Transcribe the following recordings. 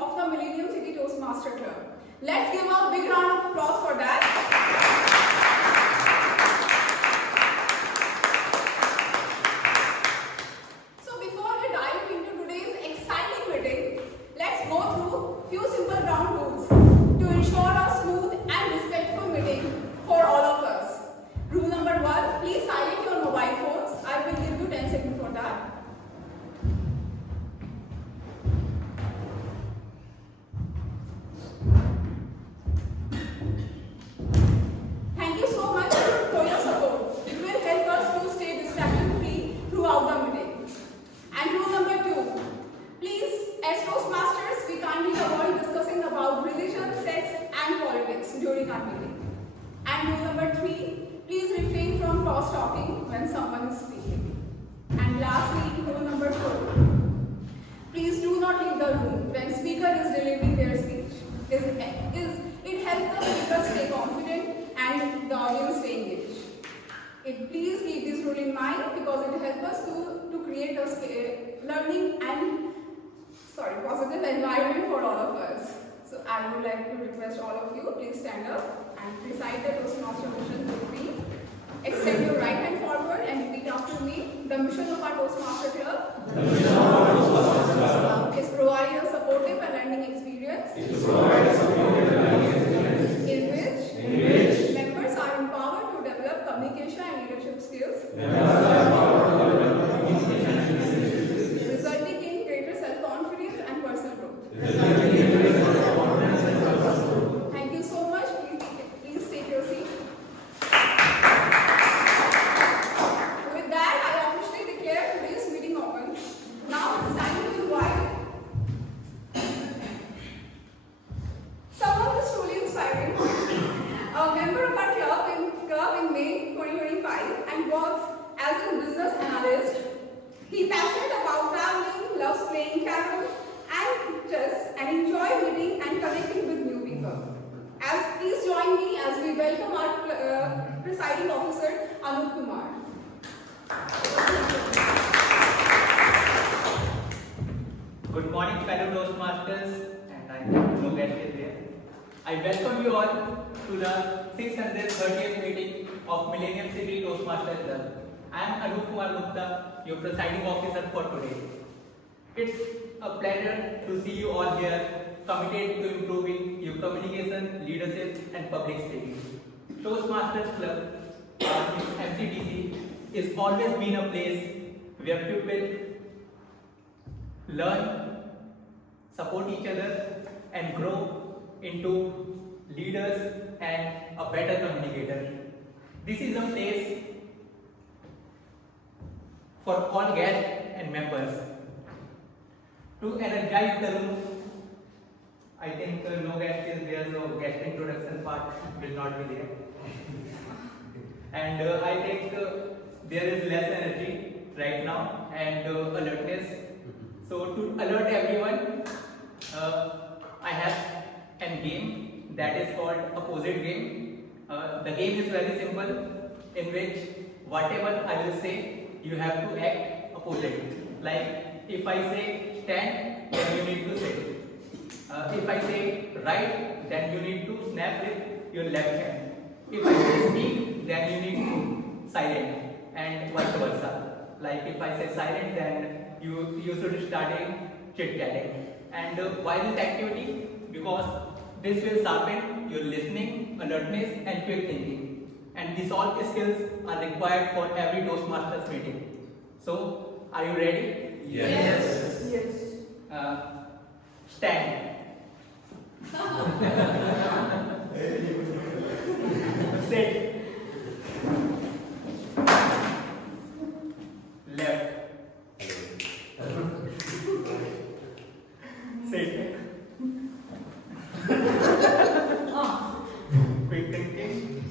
of the Millennium City Toastmaster Club. Let's give a big round of applause for that. So before we dive into today's exciting meeting, let's go through few simple ground rules to ensure a smooth and respectful meeting for all of us. Rule number 1, please silence your mobile phones. I will give you 10 seconds for that. Thank you so much for your support. It will help us to stay distraction free throughout the meeting. And rule number 2, please, as Toastmasters, we kindly avoid discussing about religion, sex and politics during our meeting. And rule number 3, please refrain from cross talking when someone is speaking. And lastly, rule number 4, please do not leave the room when speaker is delivering their speech. It helps the speaker stay confident and the audience stay engaged. Please keep this rule in mind because it helps us to create a learning and positive environment for all of us. So I would like to request all of you, please stand up and recite the Toastmaster mission with me. Extend your right hand forward and repeat after me. The mission of our Toastmaster Club is provide a supportive and learning experience in which members are empowered to develop communication and leadership skills, resulting in greater self-confidence and personal growth. Thank you so much. Please take your seat. With that, I officially declare today's meeting open. Now it's time to invite someone who is truly inspiring. A member of our club in May 2025 and works as a business analyst. He is passionate about traveling, loves playing carol and chess, and enjoy meeting and connecting with new people. Please join me as we welcome our presiding officer, Anup Kumar. Good morning, fellow Toastmasters, and I have no guest is there. I welcome you all to the 630th meeting of Millennium City Toastmasters Club. I am Anup Kumar Gupta, your presiding officer for today. It's a pleasure to see you all here, committed to improving your communication, leadership, and public speaking. Toastmasters Club, MCTC, is always been a place where people learn, support each other, and grow into leaders and a better communicator. This is a place for all guests and members. To energize the room, I think no guest is there, so guest introduction part will not be there. And I think there is less energy right now and alertness. So to alert everyone, I have a game that is called opposite game. The game is very simple, in which whatever I will say, you have to act opposite. Like if I say stand, then you need to sit. If I say right, then you need to snap with your left hand. If I say speak, then you need to silent, and vice versa. Like if I say silent, then you should start chit-chatting. And why this activity? Because this will sharpen your listening, alertness, and quick thinking. And these all skills are required for every Toastmasters meeting. So, are you ready? Yes. Stand. Sit. Left. Sit. Quick thinking.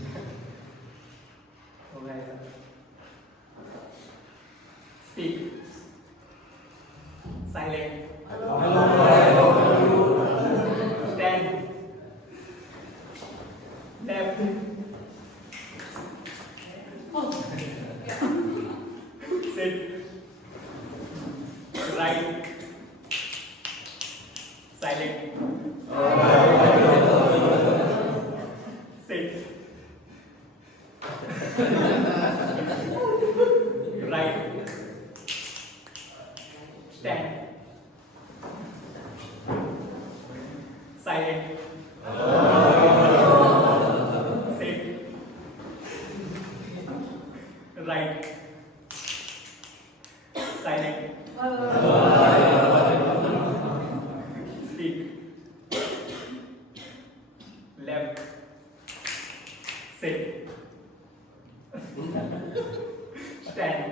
Okay. Speak. Silent. Stand. Left. Sit. Right. Silent. Silent. Sit. Right. Stand. Silent. Sit. Right. Silent. Speak. Left. Sit. Stand.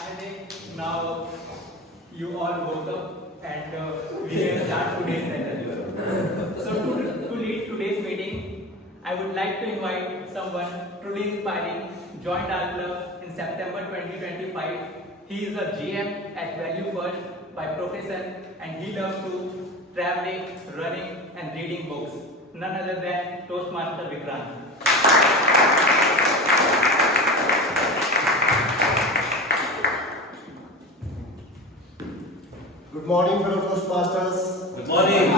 I think now you all woke up and we can start today's session. So to lead today's meeting, I would like to invite someone truly inspiring, joined our club in September 2025. He is a GM at Value First by profession and he loves to traveling, running and reading books. None other than Toastmaster Vikrant. Good morning, fellow Toastmasters. Good morning.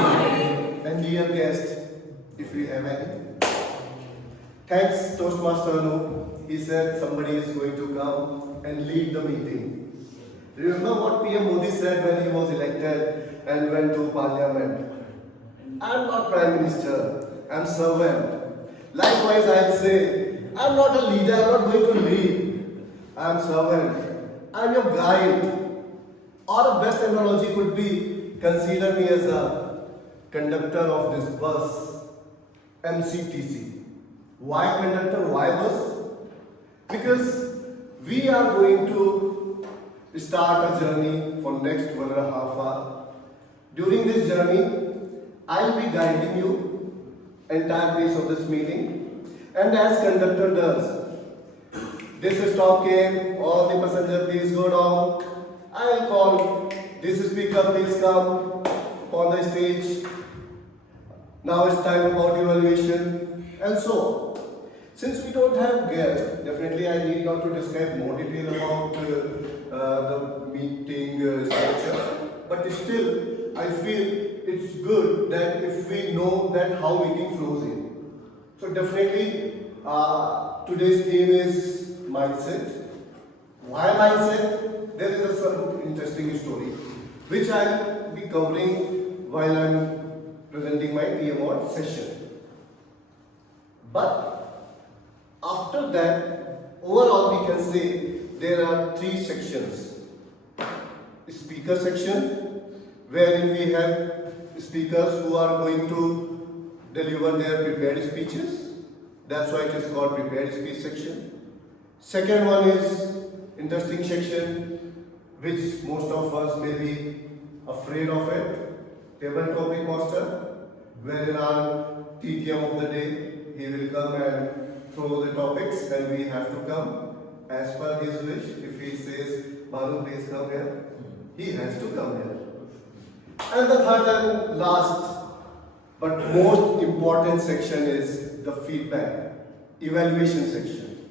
And dear guests, if we have any. Thanks, Toastmaster Anu. He said somebody is going to come and lead the meeting. Remember what PM Modi said when he was elected and went to Parliament? I'm not Prime Minister, I'm servant. Likewise, I'll say, I'm not a leader, I'm not going to lead. I'm servant. I'm your guide. Or a best analogy could be, consider me as a conductor of this bus, MCTC. Why conductor? Why bus? Because we are going to start a journey for next 1.5 hours. During this journey, I'll be guiding you entire pace of this meeting. And as conductor does, this stop came, all the passenger please go down. I'll call this speaker, please come on the stage. Now it's time about evaluation and so. Since we don't have guests, definitely I need not to describe more detail about the meeting structure. But still, I feel it's good that if we know that how meeting flows in. So definitely, today's theme is mindset. Why mindset? There is some interesting story which I'll be covering while I'm presenting my TMOD session. But after that, overall we can say there are 3 sections. Speaker section, wherein we have speakers who are going to deliver their prepared speeches. That's why it is called prepared speech section. Second one is interesting section, which most of us may be afraid of it. Table topic master, wherein our TTM of the day, he will come and throw the topics and we have to come as per his wish. If he says, Balu, please come here, he has to come here. And the third and last, but most important section is the feedback, evaluation section,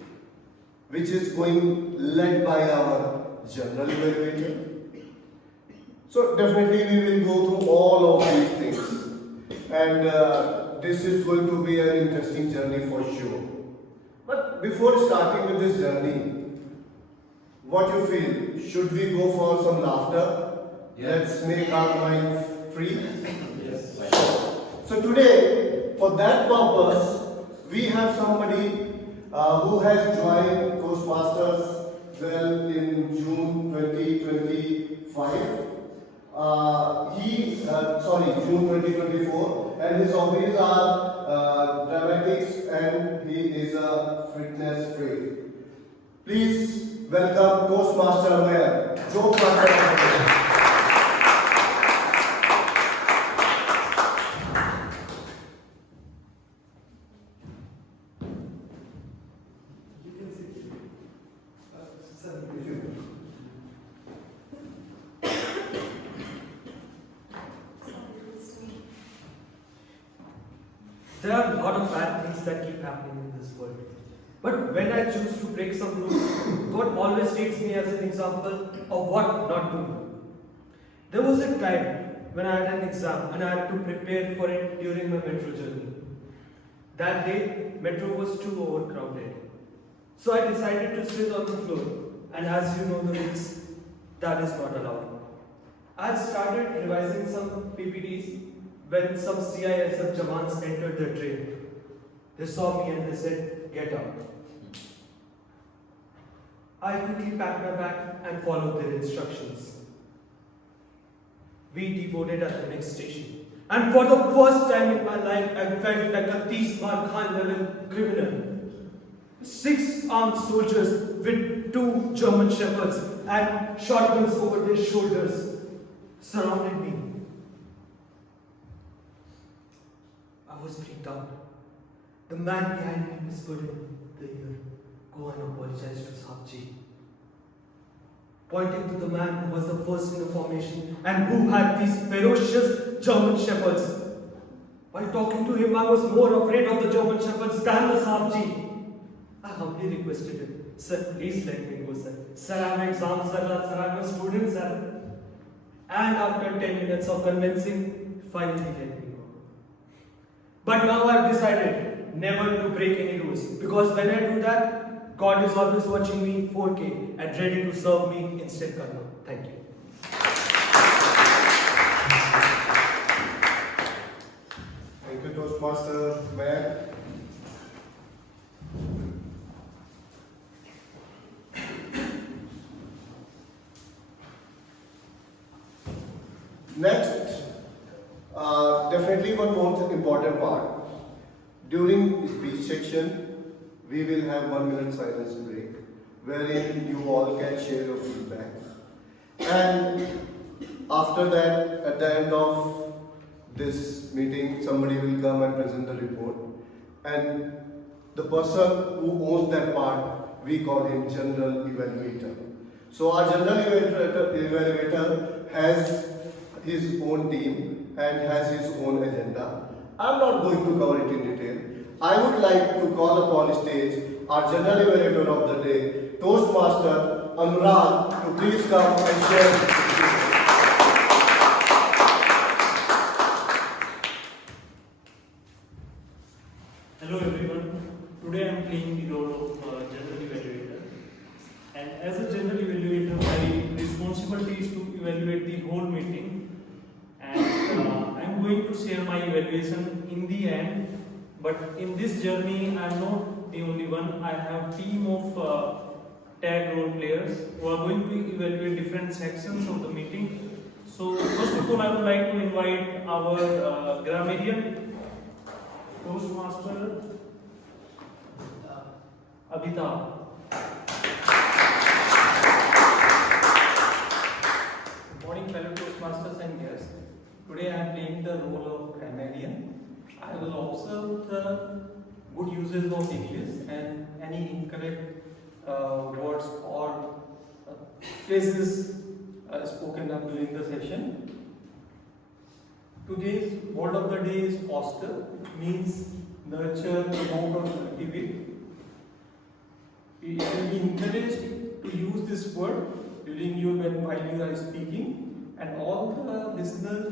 which is going led by our general evaluator. So definitely we will go through all of these things. And this is going to be an interesting journey for sure. But before starting with this journey, what you feel? Should we go for some laughter? Yes. Let's make our mind free. Yes. So today, for that purpose, we have somebody who has joined Toastmasters in June 2025. June 2024, and his hobbies are dramatics and he is a fitness freak. Please welcome Toastmaster Mayor, Joe Master. There are a lot of bad things that keep happening in this world. But when I choose to break some rules, God always takes me as an example of what not to do. There was a time when I had an exam and I had to prepare for it during my metro journey. That day, metro was too overcrowded. So I decided to sit on the floor, and as you know the rules, that is not allowed. I had started revising some PPTs when some CISF Jawans entered the train. They saw me and they said, "Get out." I quickly packed my bag and followed their instructions. We deboarded at the next station. And for the first time in my life, I felt like a Tismar Khan level criminal. 6 armed soldiers with 2 German shepherds and shotguns over their shoulders surrounded me. I was freaked out. The man behind me whispered in the ear, "Go and apologize to Sabji." Pointing to the man who was the first in the formation and who had these ferocious German shepherds. While talking to him, I was more afraid of the German shepherds than the Sabji. I humbly requested him, "Sir, please let me go, sir. Sir, I have exams, sir. Sir, I am a student, sir." And after 10 minutes of convincing, finally let me go. But now I have decided never to break any rules, because when I do that, God is always watching me 4K and ready to serve me instant karma. Thank you. Thank you, Toastmaster. Man. Next, definitely one more important part. During speech section, we will have 1 minute silence break, wherein you all can share your feedback. And after that, at the end of this meeting, somebody will come and present the report. And the person who owns that part, we call him General Evaluator. So our General Evaluator has his own team and has his own agenda. I'm not going to cover it in detail. I would like to call upon stage our General Evaluator of the day, Toastmaster Anurag, to please come and share. Hello everyone. Today I am playing the role of General Evaluator. And as a General Evaluator, my responsibility is to evaluate the whole meeting. And I am going to share my evaluation in the end. But in this journey, I am not the only one. I have a team of tag role players who are going to evaluate different sections of the meeting. So first of all, I would like to invite our grammarian, Toastmaster Abhitav. Good morning, fellow Toastmasters and guests. Today I am playing the role of grammarian. I will observe the good uses of English and any incorrect words or phrases spoken up during the session. Today's word of the day is foster. It means nurture, promote or cultivate. You will be encouraged to use this word while you are speaking, and all the listeners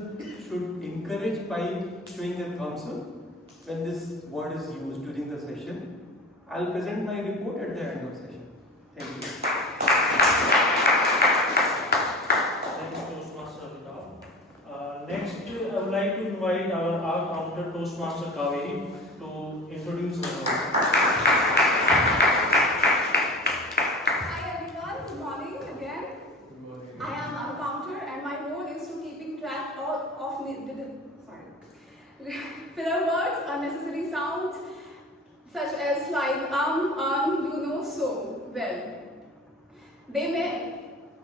should encourage by showing a thumbs up when this word is used during the session. I will present my report at the end of session. Thank you. Thank you, Toastmaster Abhitav. Next, I would like to invite our counter Toastmaster Kaveri to introduce herself. Hi everyone, good morning again. I am a counter and my role is to keeping track of filler words, unnecessary sounds such as like you know, so, well.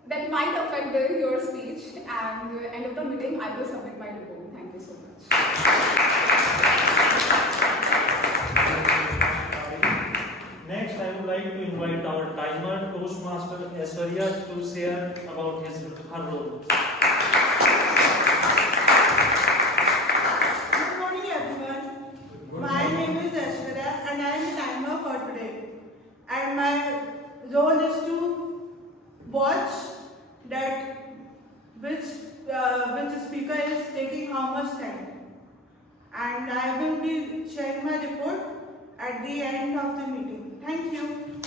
That might affect your speech, and at the end of the meeting I will submit my report. Thank you so much. Next, I would like to invite our timer, Toastmaster Aishwarya, to share about her role. Good morning everyone. My name is Aishwarya and I am the timer for today. and my role is to watch that which speaker is taking how much time, and I will be sharing my report at the end of the meeting. Thank you.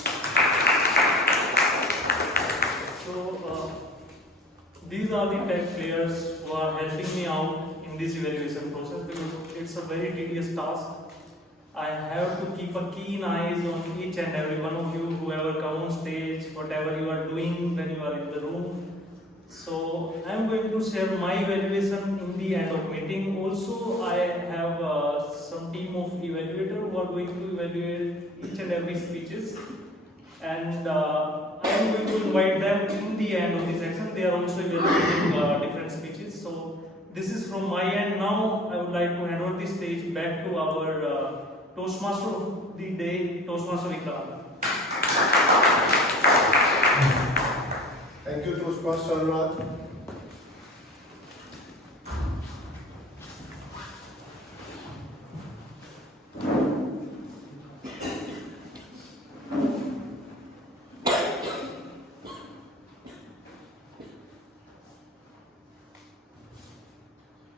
So, these are the tech players who are helping me out in this evaluation process because it's a very tedious task. I have to keep a keen eyes on each and every one of you, whoever come on stage, whatever you are doing when you are in the room. So I am going to share my evaluation in the end of meeting. Also, I have some team of evaluators who are going to evaluate each and every speeches, and I am going to invite them in the end of the section. They are also evaluating different speeches. So this is from my end. Now I would like to hand over the stage back to our Toastmaster of the day, Toastmaster Vikram. Thank you, Toastmaster Anurag.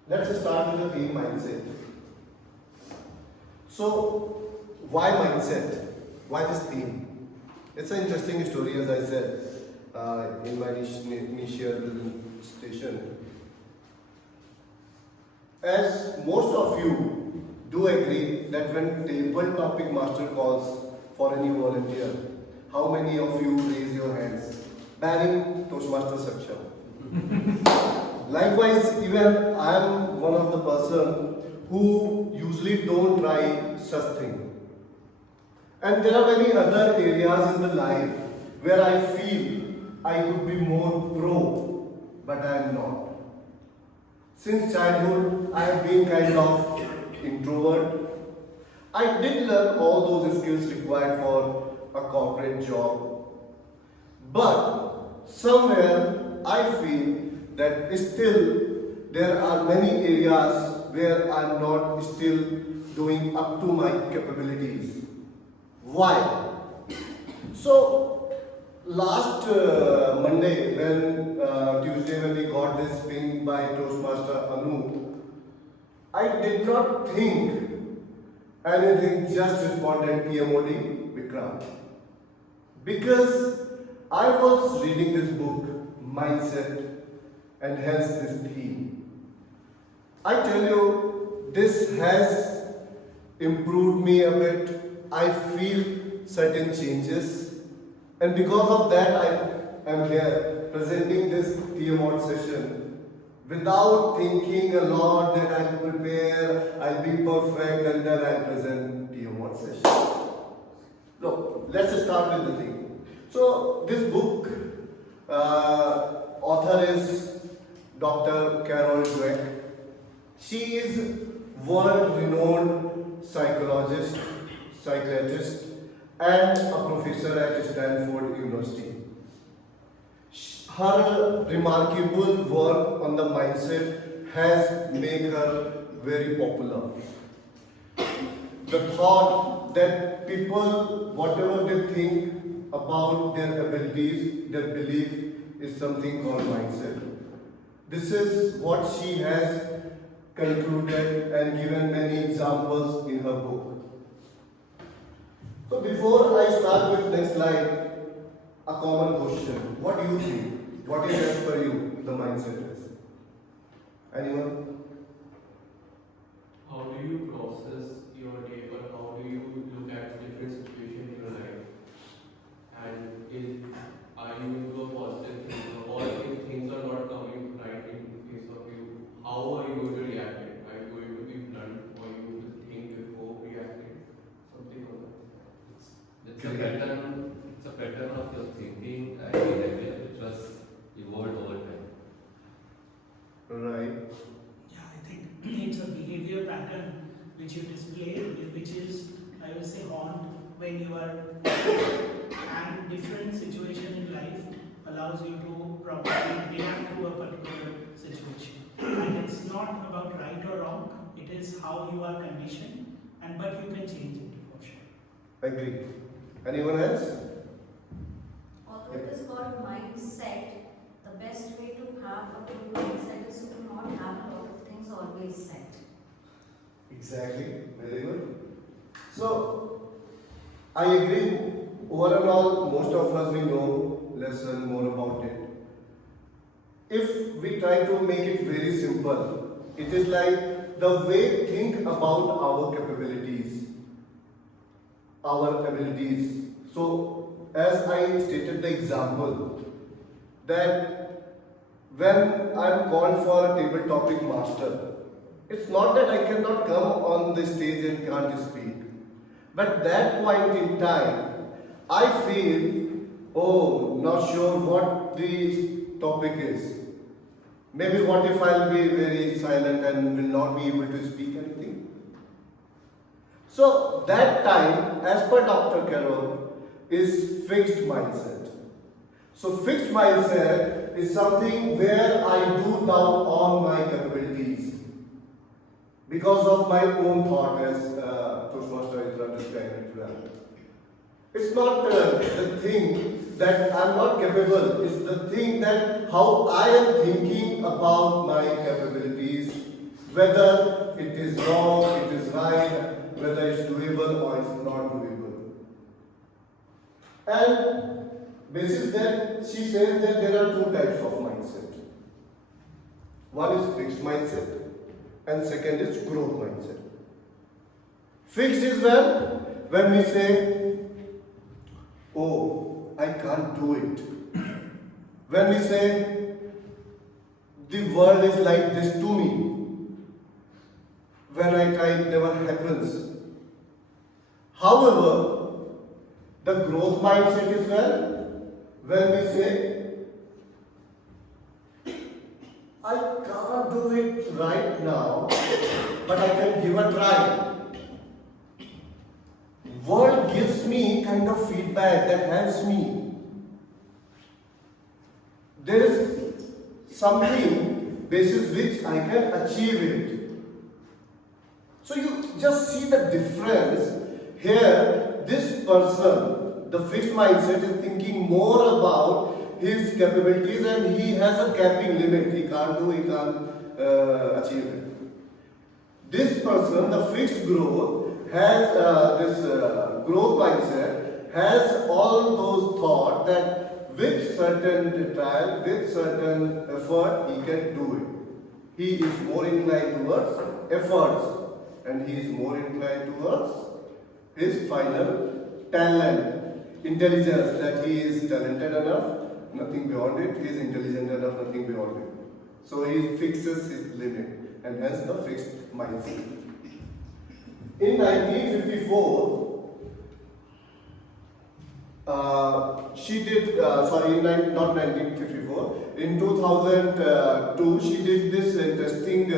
Let's start with the theme mindset. So, why mindset? Why this theme? It's an interesting story, as I said in my initial presentation. As most of you do agree that when table topic master calls for a new volunteer, how many of you raise your hands? Barring Toastmaster section. Likewise, even I am one of the person who usually don't try such thing. And there are many other areas in the life where I feel I could be more pro, but I am not. Since childhood, I have been kind of introvert. I did learn all those skills required for a corporate job. But somewhere I feel that still there are many areas where I am not still doing up to my capabilities. Why? So last Monday, Tuesday when we got this ping by Toastmaster Anu, I did not think anything, just responded PMOD Vikram. Because I was reading this book, Mindset, and hence this theme. I tell you, this has improved me a bit. I feel certain changes, and because of that I am here presenting this TMOD session without thinking a lot that I'll prepare, I'll be perfect, and then I'll present TMOD session. Look, let's start with the thing. So this book, author is Dr. Carol Dweck. She is world-renowned psychologist, psychiatrist, and a professor at Stanford University. Her remarkable work on the mindset has made her very popular. The thought that people, whatever they think about their abilities, their belief, is something called mindset. This is what she has concluded and given many examples in her book. So before I start with next slide, a common question. What do you think? What is as per you the mindset is? Anyone? How do you process your day, or how do you look at different situations in your life? And are you into a positive thing, or if things are not coming right in face of you, how are you going to react? Are you going to be blunt, or you will think before reacting? Something like that. It's a pattern of your thinking and behavior which was evolved over time. Right. Yeah, I think it's a behavior pattern which you display, which is, I will say, on when you are, and different situation in life allows you to probably react to a particular situation. And it's not about right or wrong, it is how you are conditioned, but you can change it for sure. Agree. Anyone else? Although it is called mindset, the best way to have a good mindset is to not have a lot of things always set. Exactly. Very good. So, I agree. Overall, most of us we know less and more about it. If we try to make it very simple, it is like the way think about our capabilities, our abilities. So, as I stated the example, that when I am called for a table topic master, it's not that I cannot come on the stage and can't speak. But that point in time, I feel, oh, not sure what the topic is. Maybe what if I'll be very silent and will not be able to speak anything? So that time, as per Dr. Carroll, is fixed mindset. So fixed mindset is something where I do doubt on my capabilities because of my own thought, as Toastmaster Indra described it well. It's not the thing that I'm not capable, it's the thing that how I am thinking about my capabilities, whether it is wrong, it is right, whether it's doable or it's not doable. And basis that she says that there are two types of mindset. One is fixed mindset and second is growth mindset. Fixed is when we say, oh, I can't do it. When we say, the world is like this to me. When I try, it never happens. However, the growth mindset is when we say, I can't do it right now, but I can give a try. World gives me kind of feedback that helps me. There is something basis which I can achieve it. So you just see the difference here. This person, the fixed mindset, is thinking more about his capabilities and he has a capping limit. He can't do, he can't achieve it. This person, the fixed growth, has this growth mindset, has all those thoughts that with certain trial, with certain effort, he can do it. He is more inclined towards efforts and he is more inclined towards his final talent, intelligence, that he is talented enough, nothing beyond it, he is intelligent enough, nothing beyond it. So he fixes his limit and hence the fixed mindset. In 1954, she did, not 1954, in 2002, she did this interesting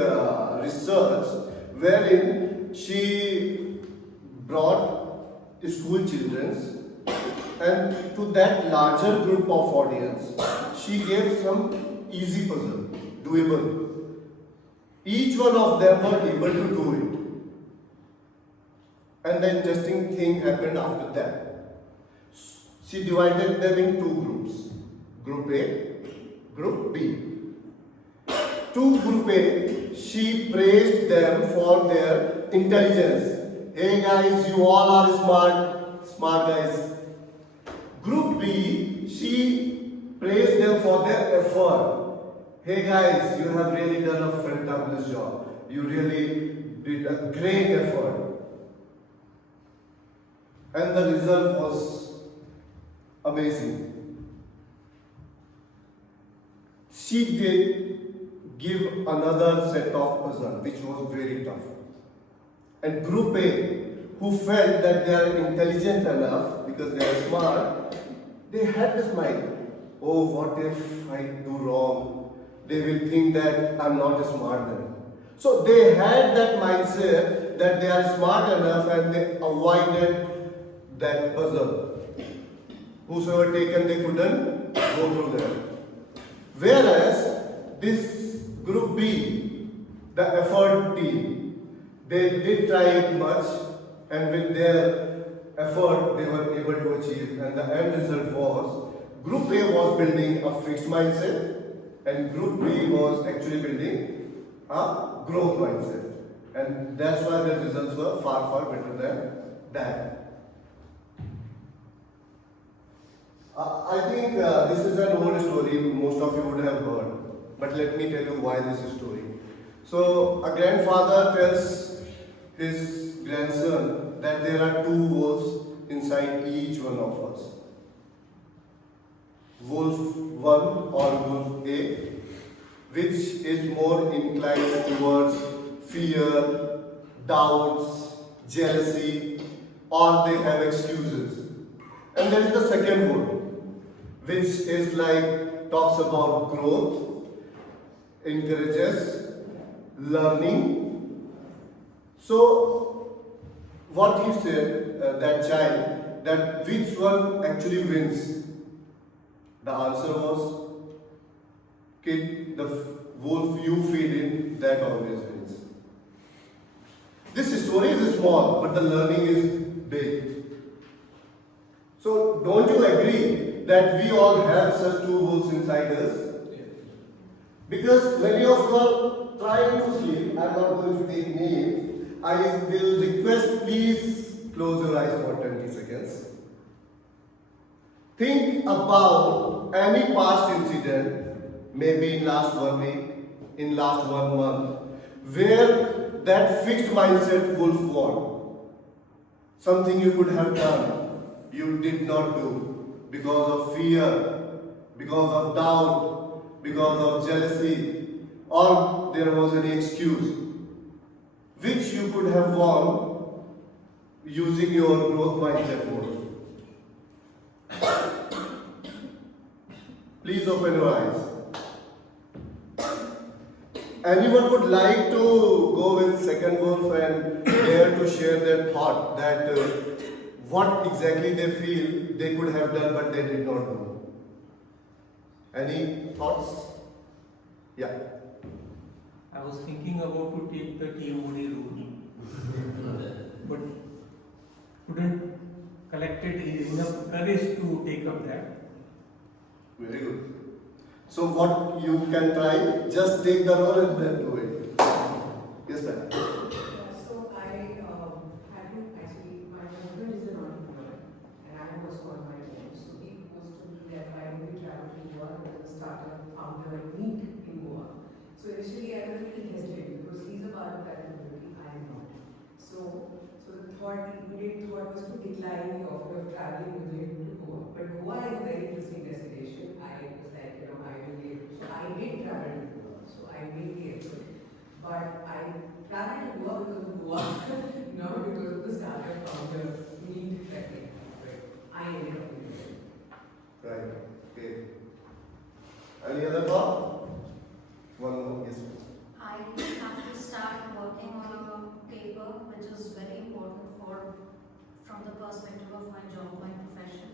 research wherein she brought school children and to that larger group of audience, she gave some easy puzzle, doable. Each one of them were able to do it. And the interesting thing happened after that. She divided them in two groups. Group A, Group B. To Group A, she praised them for their intelligence. Hey guys, you all are smart guys. Group B, she praised them for their effort. Hey guys, you have really done a fantabulous job. You really did a great effort. And the result was amazing. She did give another set of puzzle which was very tough. And Group A, who felt that they are intelligent enough because they are smart, they had this mind, oh, what if I do wrong? They will think that I'm not a smart enough. So they had that mindset that they are smart enough and they avoided that puzzle. Whosoever taken, they couldn't go through that. Whereas this Group B, the effort team, they did try it much and with their effort they were able to achieve, and the end result was Group A was building a fixed mindset, and Group B was actually building a growth mindset. And that's why the results were far, far better than that. I think this is an old story, most of you would have heard. But let me tell you why this story. So, a grandfather tells his grandson that there are two wolves inside each one of us. Wolf 1 or Wolf A, which is more inclined towards fear, doubts, jealousy, or they have excuses. And there is the second wolf, which is like talks about growth, encourages learning. So, what he said, that child, that which one actually wins? The answer was, kid, the wolf you feed in, that always wins. This story is small, but the learning is big. So, don't you agree that we all have such two wolves inside us? Because many of you are trying to sleep, I'm not going to take names. I will request, please close your eyes for 20 seconds. Think about any past incident, maybe in last 1 week, in last 1 month, where that fixed mindset wolf won. Something you could have done, you did not do because of fear, because of doubt, because of jealousy, or there was any excuse, which you could have won using your growth mindset wolf. Please open your eyes. Anyone would like to go with second wolf and dare to share their thought that what exactly they feel they could have done but they did not do? Any thoughts? Yeah. I was thinking about to take the TOD route, but couldn't collected enough courage to take up that. Very good. So what you can try, just take the role and then do it. Yes, ma'am. So I had to actually, my husband is an entrepreneur and I was on my own. So he proposed to me that I will travel to Goa and start a founder meet in Goa. So initially I was really hesitant because he's a part of that community, I am not. So the immediate thought was to decline the offer of traveling with him to Goa. But Goa is a very interesting destination. I was like, I will be able. So I did travel to Goa. So I made the effort. But I traveled to Goa because of Goa, not because of the startup founder meet that they had. But I ended up in it. Right. Okay. Any other thought? One more. Yes, please. I have to start working on a paper which is very important from the perspective of my job, my profession.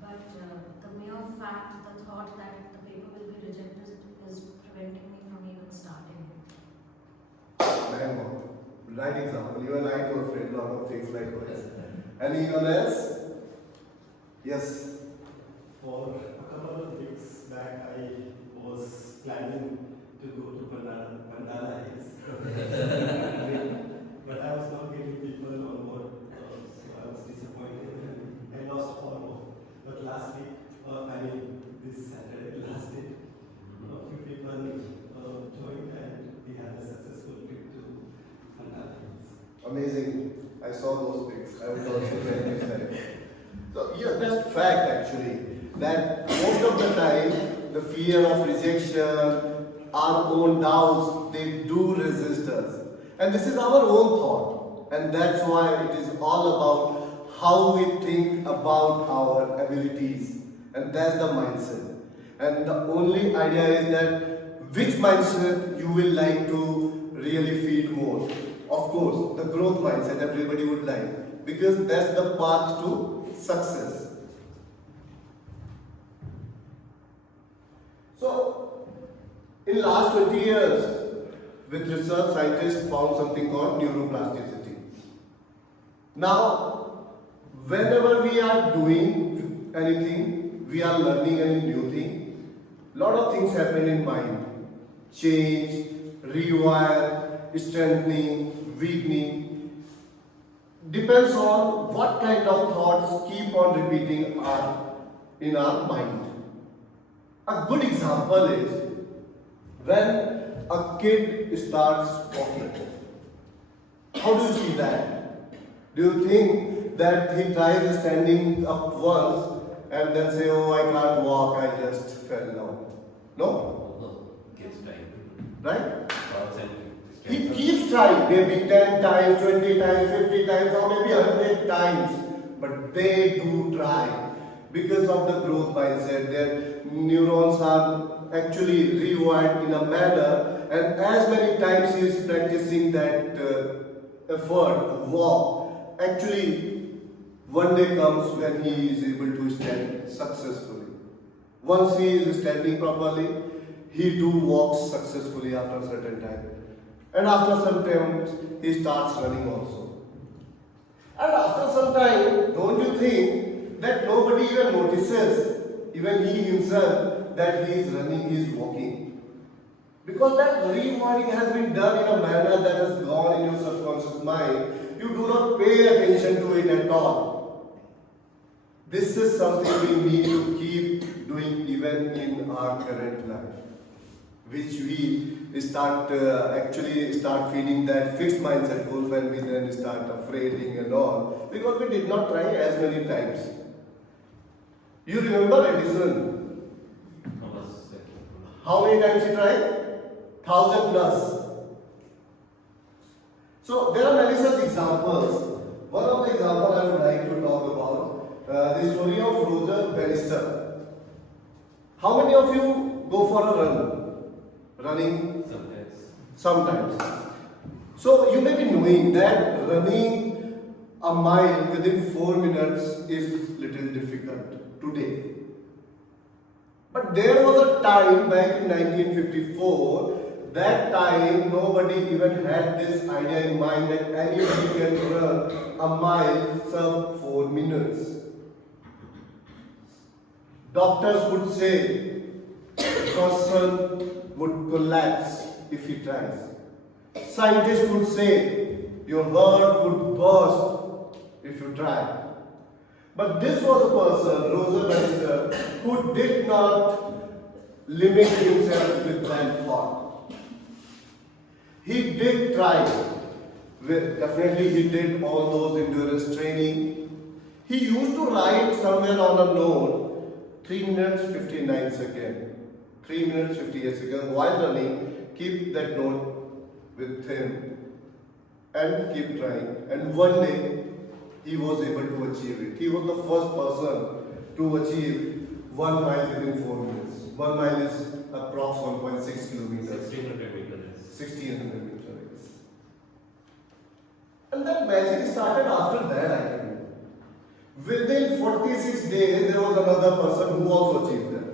But the mere fact, the thought that the paper will be rejected is preventing me from even starting. Right example. You and I were afraid a lot of things like this. Anyone else? Yes. For a couple of weeks back, I was planning to go to Mandala Hills. But I was not getting people on board, so I was disappointed and I lost all hope. But last week, this Saturday, last day, a few people joined and we had a successful trip to Mandala Hills. Amazing. I saw those pics. I was also very excited. So, yeah, that's fact actually. That most of the time, the fear of rejection, our own doubts, they do resist us. And this is our own thought. And that's why it is all about how we think about our abilities. And that's the mindset. And the only idea is that which mindset you will like to really feed more. Of course, the growth mindset everybody would like. Because that's the path to success. So, in last 20 years, with research, scientists found something called neuroplasticity. Now, whenever we are doing anything, we are learning any new thing, lot of things happen in mind. Change, rewire, strengthening, weakening. Depends on what kind of thoughts keep on repeating in our mind. A good example is when a kid starts walking. How do you see that? Do you think that he tries standing up once and then say, oh, I can't walk, I just fell down? No? No, kids trying. Right? Thoughts and He keeps trying, maybe 10 times, 20 times, 50 times, or maybe 100 times. But they do try. Because of the growth mindset, their neurons are actually rewired in a manner, and as many times he is practicing that effort to walk, actually one day comes when he is able to stand successfully. Once he is standing properly, he do walks successfully after a certain time. And after some time, he starts running also. And after some time, don't you think that nobody even notices, even he himself, that he is running, he is walking? Because that rewiring has been done in a manner that has gone in your subconscious mind. You do not pay attention to it at all. This is something we need to keep doing even in our current life, which we actually start feeding that fixed mindset wolf, and we then start afraiding and all, because we did not try as many times. You remember Edison? How many times he tried? 1,000 plus. So there are many such examples. One of the examples I would like to talk about, the story of Roger Bannister. How many of you go for a run? Running? Sometimes. So you may be knowing that running a mile within 4 minutes is little difficult today. But there was a time back in 1954, that time nobody even had this idea in mind that anybody can run a mile sub 4 minutes. Doctors would say the person would collapse if he tries. Scientists would say your heart would burst if you try. But this was a person, Roger Bannister, who did not limit himself with that thought. He did try. Definitely he did all those endurance training. He used to write somewhere on a note 3 minutes 59 seconds. 3 minutes 58 seconds while running. Keep that note with him and keep trying. And one day he was able to achieve it. He was the first person to achieve 1 mile within 4 minutes. 1 mile is approx 1.6 kilometers. 1600 meters. 1600 meters. And that magic started after that, I think. Within 46 days, there was another person who also achieved that.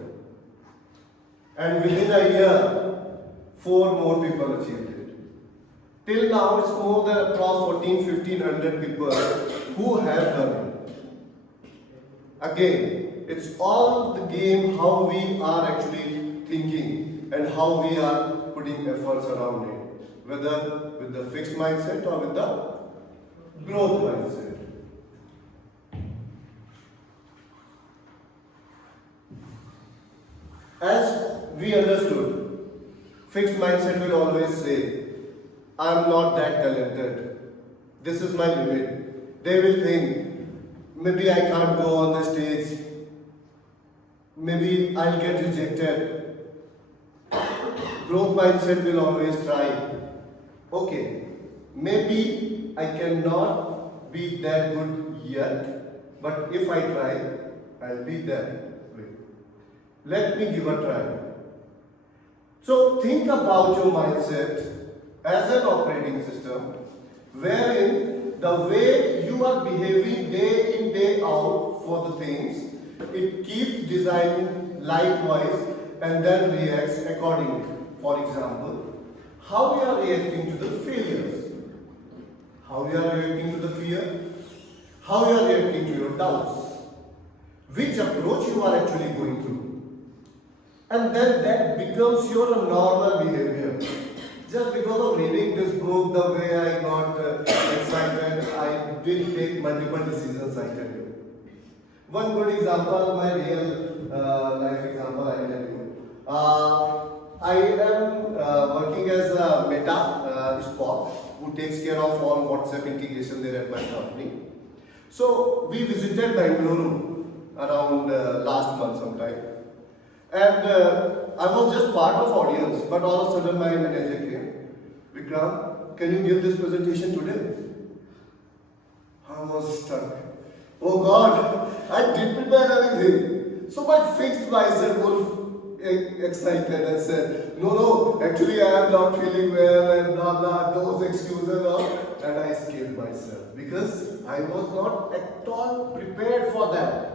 And within a year, 4 more people achieved it. Till now, it's more than approx 1500 people who have done it. Again, it's all the game how we are actually thinking and how we are putting efforts around it. Whether with the fixed mindset or with the growth mindset. As we understood, fixed mindset will always say, I am not that talented. This is my limit. They will think, maybe I can't go on the stage. Maybe I'll get rejected. Growth mindset will always try. Okay, maybe I cannot be that good yet, but if I try, I'll be there. Let me give a try. So think about your mindset as an operating system, wherein the way you are behaving day in, day out for the things, it keeps designing likewise and then reacts accordingly. For example, how we are reacting to the failures, how we are reacting to the fear, how you are reacting to your doubts, which approach you are actually going through. And then that becomes your normal behavior. Just because of reading this book, the way I got excited, I did take multiple decisions, I tell you. One good example, my real life example, I tell you. I am working as a Meta spot who takes care of all WhatsApp integration there at my company. So we visited Bangalore around last month sometime. And I was just part of audience, but all of a sudden my manager came. Vikram, can you give this presentation today? I was stuck. Oh God, I did prepare everything. So I fixed myself all excited and said, no, actually I am not feeling well and blah blah, those excuses and I scared myself because I was not at all prepared for that.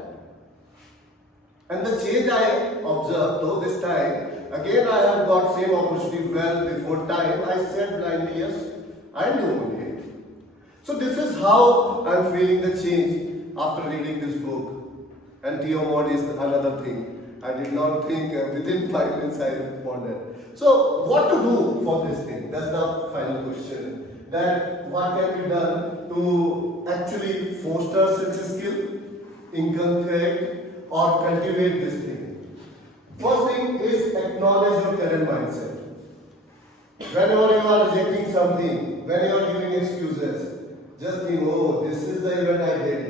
And the change I observed, though this time, again I have got same opportunity well before time, I said blindly, yes, I know it. So this is how I am feeling the change after reading this book. And TO mode is another thing. I did not think within 5 minutes I responded. So what to do for this thing? That's the final question. That what can be done to actually foster such a skill, inculcate, or cultivate this thing. First thing is acknowledge your current mindset. Whenever you are rejecting something, when you are giving excuses, just think, oh, this is the event I did.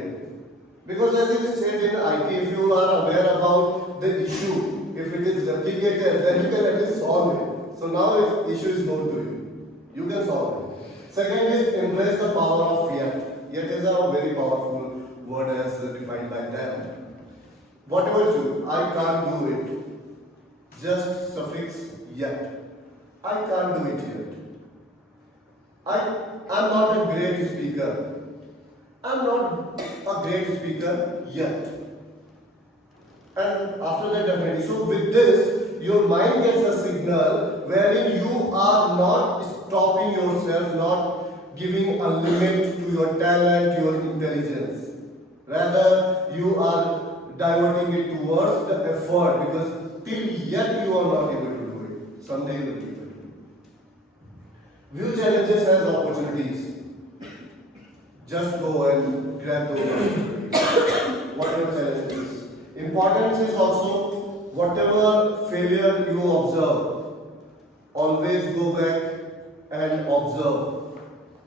Because as it is said in IT, if you are aware about the issue, if it is replicated, then you can at least solve it. So now if issue is known to you, you can solve it. Second is embrace the power of yet. Yet is a very powerful word as defined by them. Whatever you do, I can't do it. Just suffix yet. I can't do it yet. I'm not a great speaker. I'm not a great speaker yet. And after that definitely. So with this, your mind gets a signal wherein you are not stopping yourself, not giving a limit to your talent, your intelligence. Rather, you are diverting it towards the effort because till yet you are not able to do it. Someday you will be able to. View challenges as opportunities. Just go and grab those opportunities. Whatever challenge is. Importance is also whatever failure you observe, always go back and observe.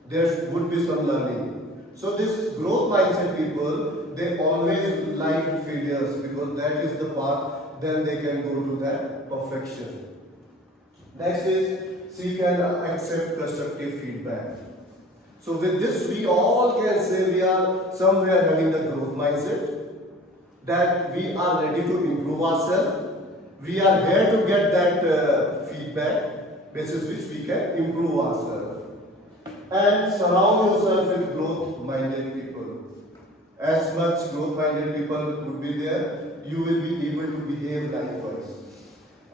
There would be some learning. So this growth mindset people, they always like failures because that is the path, then they can go to that perfection. Next is seek and accept constructive feedback. So with this we all can say we are somewhere having the growth mindset, that we are ready to improve ourselves. We are here to get that feedback basis which we can improve ourselves. And surround yourself with growth-minded people. As much growth-minded people would be there, you will be able to behave likewise.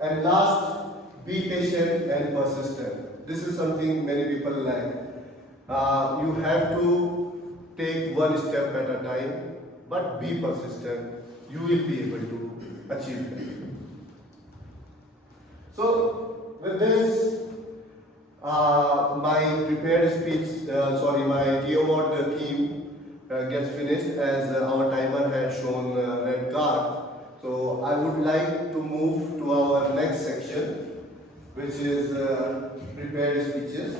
And last, be patient and persistent. This is something many people lack. You have to take one step at a time, but be persistent. You will be able to achieve that. So, with this, my prepared speech, my TO mod theme gets finished as our timer has shown red card. So I would like to move to our next section, which is prepared speeches.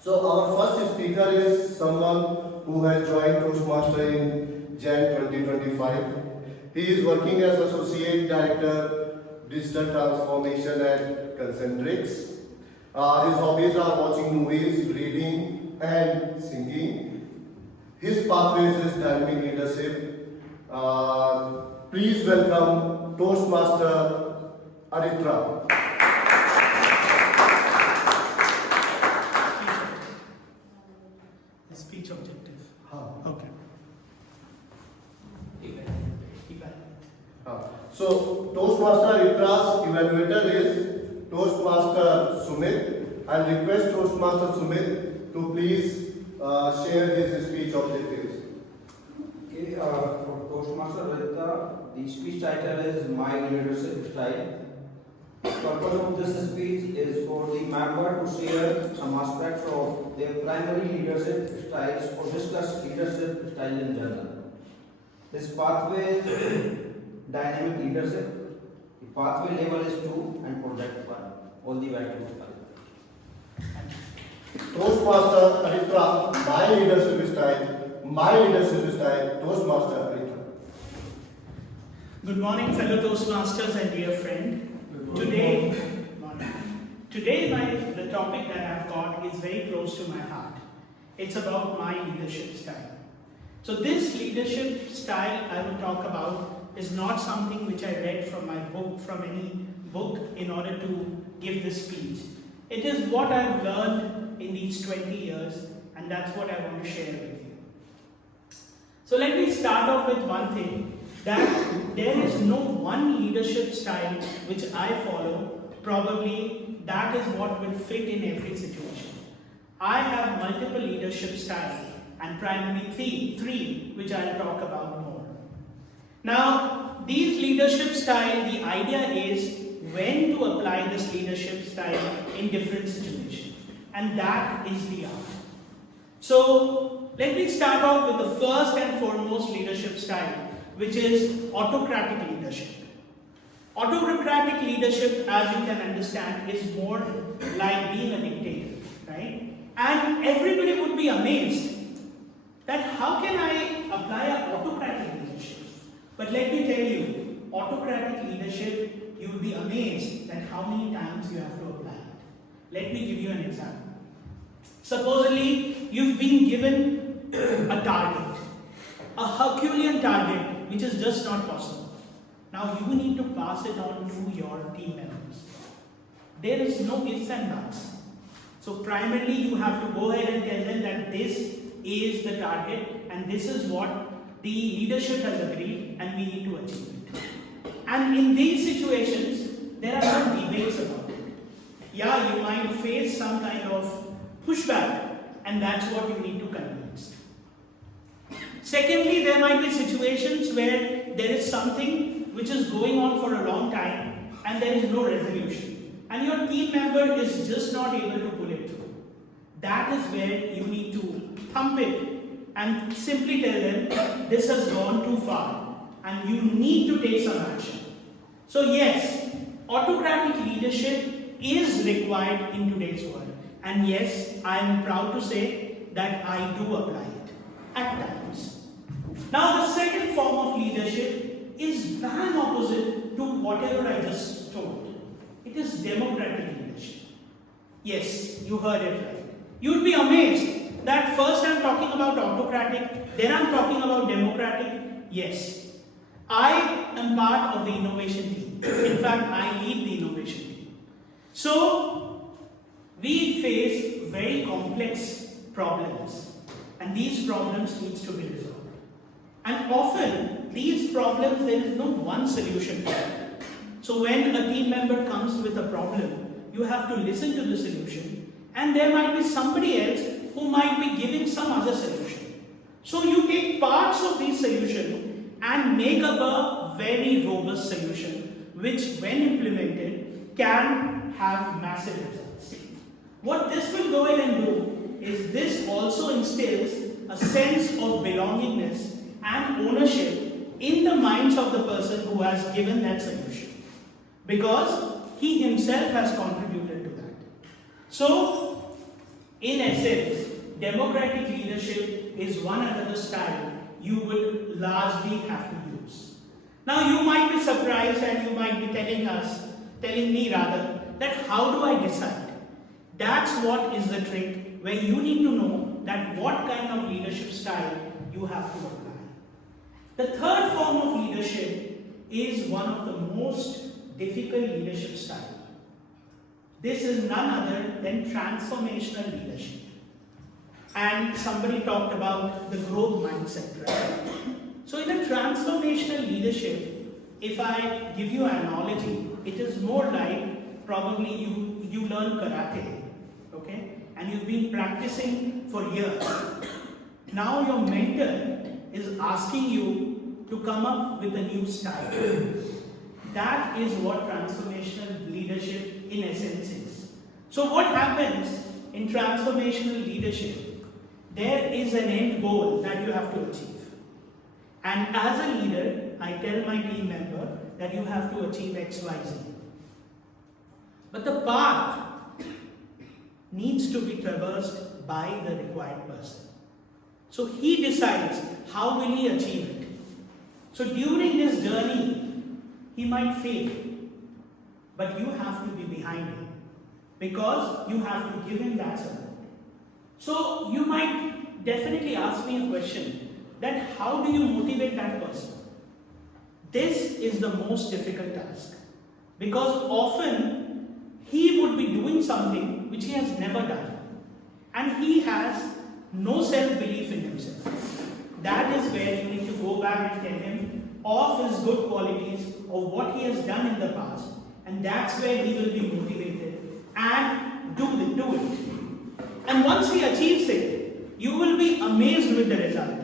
So our first speaker is someone who has joined Toastmasters in Jan 2025. He is working as Associate Director, Digital Transformation at Concentrix. His hobbies are watching movies, reading, and singing. His pathways is dynamic leadership. Please welcome Toastmaster Aritra. The speech objective. Haan. Okay. So Toastmaster Aritra's evaluator is Toastmaster Sumit. I'll request Toastmaster Sumit to please share his speech objectives. The speech title is My Leadership Style. The purpose of this speech is for the member to share some aspects of their primary leadership styles or discuss leadership style in general. This pathway is dynamic leadership. The pathway level is 2 and project 1. All the way to 5. Toastmaster Aritra, my leadership style, Toastmaster Aritra. Good morning, fellow Toastmasters and dear friend. Today, the topic that I've got is very close to my heart. It's about my leadership style. So this leadership style I will talk about is not something which I read from my book, from any book, in order to give this speech. It is what I've learned in these 20 years, and that's what I want to share with you. So let me start off with one thing, that there is no one leadership style which I follow. Probably that is what will fit in every situation. I have multiple leadership styles, and primarily three which I'll talk about more. Now, these leadership style, the idea is when to apply this leadership style in different situations, and that is the art. So let me start off with the first and foremost leadership style, which is autocratic leadership. Autocratic leadership, as you can understand, is more like being a dictator, right? And everybody would be amazed that how can I apply an autocratic leadership? But let me tell you, autocratic leadership, you will be amazed at how many times you have to apply it. Let me give you an example. Supposedly, you've been given a target, a Herculean target, which is just not possible. Now you need to pass it on to your team members. There is no ifs and buts. So primarily you have to go ahead and tell them that this is the target and this is what the leadership has agreed and we need to achieve it. And in these situations, there are some debates about it. Yeah, you might face some kind of pushback, and that's what you need to convince. Secondly, there might be situations where there is something which is going on for a long time and there is no resolution, and your team member is just not able to pull it through. That is where you need to thump it and simply tell them this has gone too far and you need to take some action. So yes, autocratic leadership is required in today's world, and yes, I am proud to say that I do apply it at times. Now the second form of leadership is bang opposite to whatever I just told. It is democratic leadership. Yes, you heard it right. You would be amazed that first I'm talking about autocratic, then I'm talking about democratic. Yes, I am part of the innovation team. In fact, I lead the innovation team. So, we face very complex problems, and these problems need to be resolved. And often, these problems, there is no one solution for them. So when a team member comes with a problem, you have to listen to the solution, and there might be somebody else who might be giving some other solution. So you take parts of these solutions and make up a very robust solution, which when implemented can have massive results. What this will go ahead and do is this also instills a sense of belongingness and ownership in the minds of the person who has given that solution, because he himself has contributed to that. So, in essence, democratic leadership is one another style you will largely have to use. Now, you might be surprised and you might be telling me that how do I decide? That's what is the trick, where you need to know that what kind of leadership style you have to apply. The third form of leadership is one of the most difficult leadership styles. This is none other than transformational leadership. And somebody talked about the growth mindset, right? So in a transformational leadership, if I give you an analogy, it is more like probably you learn karate, okay? And you've been practicing for years. Now your mentor is asking you to come up with a new style. That is what transformational leadership in essence is. So what happens in transformational leadership? There is an end goal that you have to achieve. And as a leader, I tell my team member that you have to achieve X, Y, Z. But the path needs to be traversed by the required person. So he decides how will he achieve it. So during this journey, he might fail, but you have to be behind him because you have to give him that support. So you might definitely ask me a question that how do you motivate that person? This is the most difficult task because often he would be doing something which he has never done and he has no self-belief in himself. That is where you need to go back and tell him of his good qualities of what he has done in the past, and that's where he will be motivated and do it. And once he achieves it, you will be amazed with the result.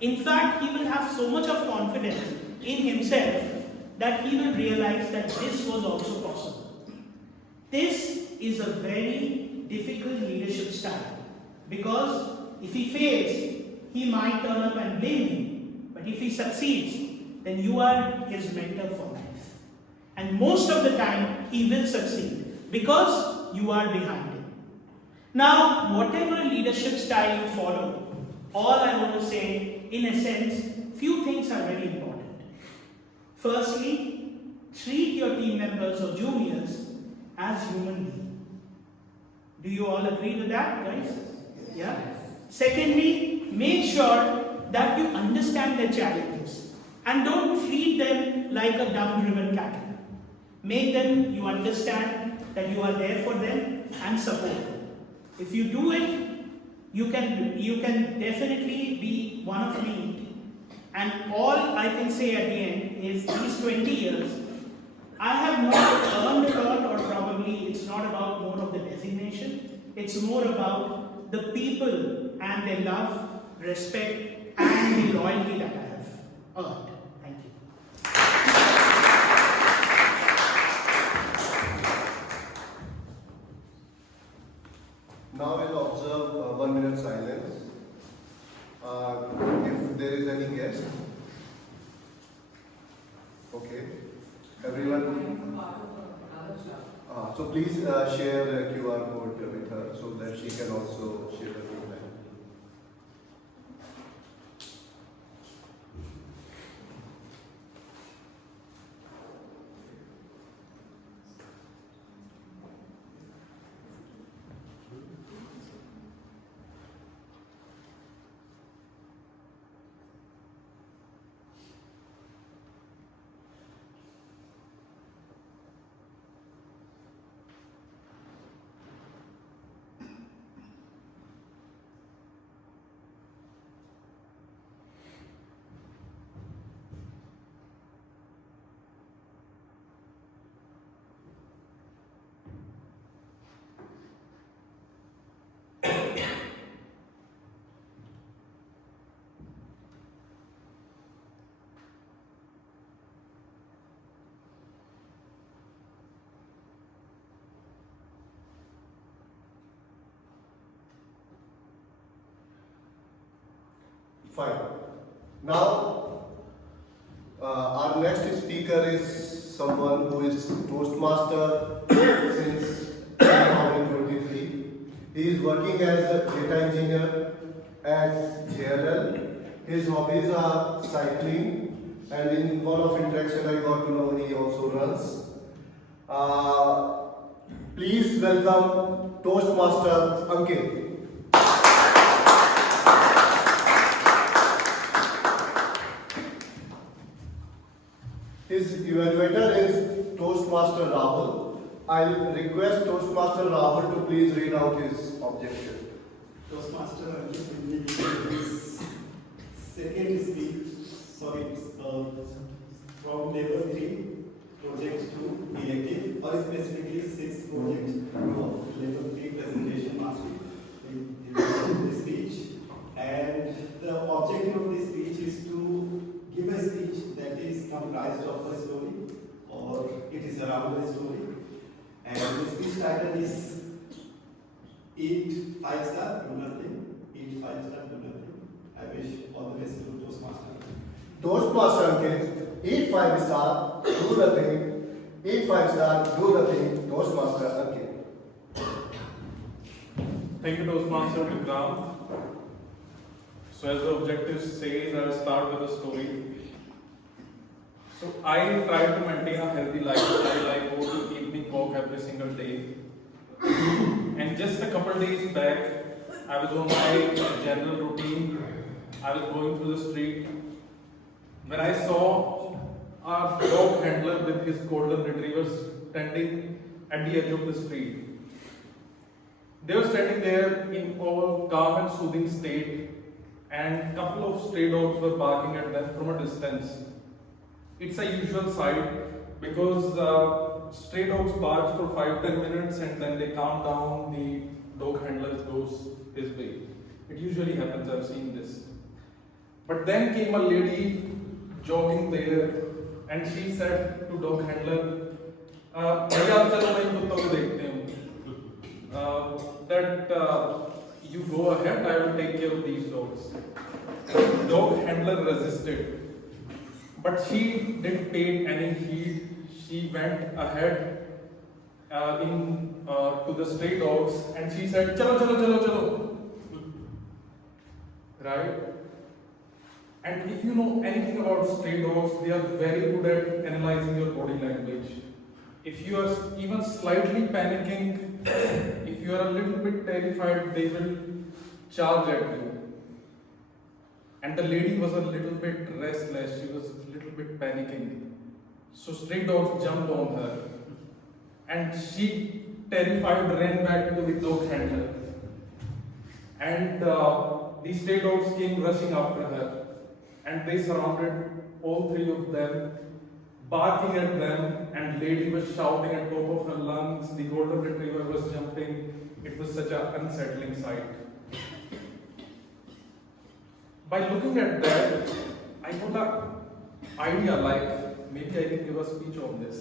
In fact, he will have so much of confidence in himself that he will realize that this was also possible. This is a very difficult leadership style because if he fails, he might turn up and blame you. But if he succeeds, then you are his mentor for life. And most of the time, he will succeed because you are behind him. Now, whatever leadership style you follow, all I want to say, in a sense, few things are very important. Firstly, treat your team members or juniors as human beings. Do you all agree with that, guys? Yeah? Secondly, make sure that you understand their challenges and don't treat them like a dumb-driven cattle. Make them you understand that you are there for them and support them. If you do it, you can definitely be one of me. And all I can say at the end is these 20 years, I have not earned a lot, or probably it's not about more of the designation. It's more about the people and their love, respect, and the loyalty that I have earned. Thank you. Now we'll observe 1 minute silence. If there is any guest. Okay. Everyone. So please share the QR code with her so that she can also share the feedback. Fine. Now, our next speaker is someone who is Toastmaster since 2023. He is working as a data engineer at JLL. His hobbies are cycling, and in one of interaction I got to know he also runs. Please welcome Toastmaster Ankit. His evaluator is Toastmaster Rahul. I'll request Toastmaster Rahul to please read out his objective. Toastmaster Ankit will be giving his second speech, from level 3 project to elective, or specifically 6th project of level 3 presentation mastery. He will give the speech, and the objective of this speech is to give a speech And the speech title is Eat 5-star, do nothing. Eat 5-star, do nothing. I wish all the best to Toastmasters. Toastmaster Ankit, eat 5-star, do nothing. Eat 5-star, do nothing. Toastmaster Ankit. Thank you, Toastmaster Vikram. So, as the objective says, I will start with a story. So, I try to maintain a healthy lifestyle. I go to evening walk every single day. And just a couple days back, I was on my general routine. I was going through the street when I saw a dog handler with his golden retrievers standing at the edge of the street. They were standing there in all calm and soothing state, and a couple of stray dogs were barking at them from a distance. It's a usual sight because stray dogs bark for 5-10 minutes and then they calm down, the dog handler goes his way. It usually happens, I've seen this. But then came a lady jogging there and she said to dog handler, "Bhaiya, chalo main kutta ko dekhte hain. That you go ahead, I will take care of these dogs." Dog handler resisted, but she didn't pay any heed. She went ahead to the stray dogs and she said, "Chalo, chalo, chalo, chalo." Right? And if you know anything about stray dogs, they are very good at analyzing your body language. If you are even slightly panicking, if you are a little bit terrified, they will charge at you. And the lady was a little bit restless, she was a little bit panicking. So stray dogs jumped on her. And she, terrified, ran back to the dog handler. And the stray dogs came rushing after her. And they surrounded all three of them, barking at them, and lady was shouting at top of her lungs. The golden retriever was jumping. It was such an unsettling sight. By looking at that, I got an idea like maybe I can give a speech on this.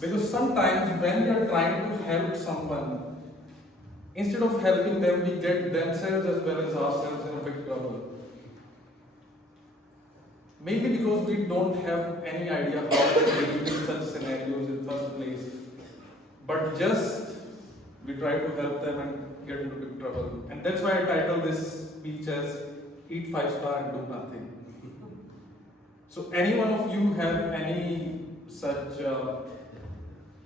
Because sometimes when we are trying to help someone, instead of helping them, we get themselves as well as ourselves in a big trouble. Maybe because we don't have any idea how to deal with such scenarios in first place. But just we try to help them and get into big trouble. And that's why I titled this speech as Eat 5-star and Do Nothing. So any one of you have any such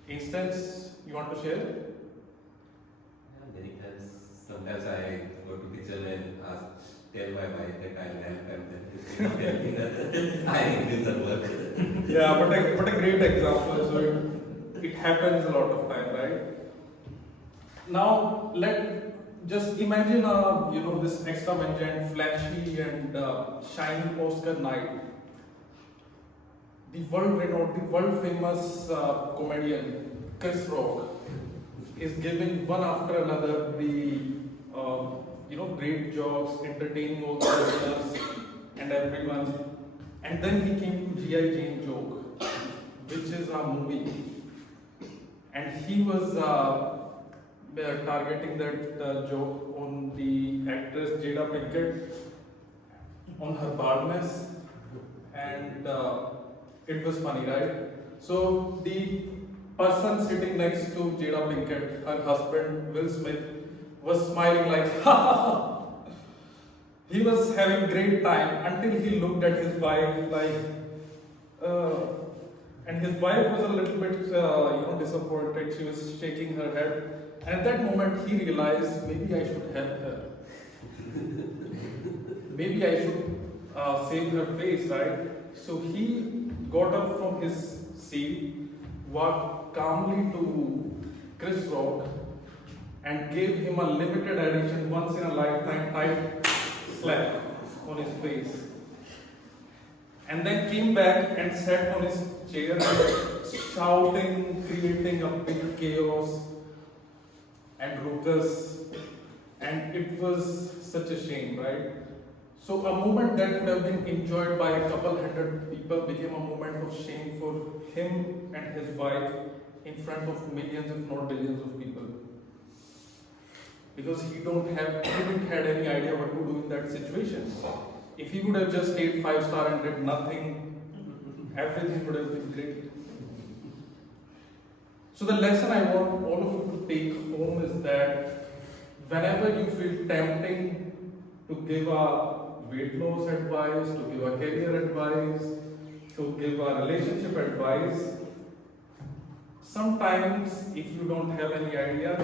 instance you want to share? Many times, sometimes I go to kitchen and tell my wife that I will help and then I think this will work. Yeah, but a great example. So it happens a lot of time, right? Now just imagine this extravagant, flashy and shiny Oscar night. The world-renowned, the world-famous comedian Chris Rock is giving one after another the great jokes, entertaining all the listeners and everyone. And then he came to G.I. Jane joke, which is a movie. And he was targeting that joke on the actress Jada Pinkett, on her baldness. And it was funny, right? So the person sitting next to Jada Pinkett, her husband Will Smith, was smiling like, ha ha ha. He was having great time until he looked at his wife like, and his wife was a little bit, disappointed. She was shaking her head. And at that moment, he realized maybe I should help her. Maybe I should save her face, right? So he got up from his seat, walked calmly to Chris Rock, and gave him a limited edition, once in a lifetime type slap on his face. And then came back and sat on his chair, shouting, creating a big chaos and ruckus. And it was such a shame, right? So a moment that would have been enjoyed by a couple hundred people became a moment of shame for him and his wife in front of millions, if not billions of people. Because he didn't had any idea what to do in that situation. If he would have just stayed 5-star and did nothing, everything would have been great. So the lesson I want all of you to take home is that whenever you feel tempting to give a weight loss advice, to give a career advice, to give a relationship advice, sometimes if you don't have any idea,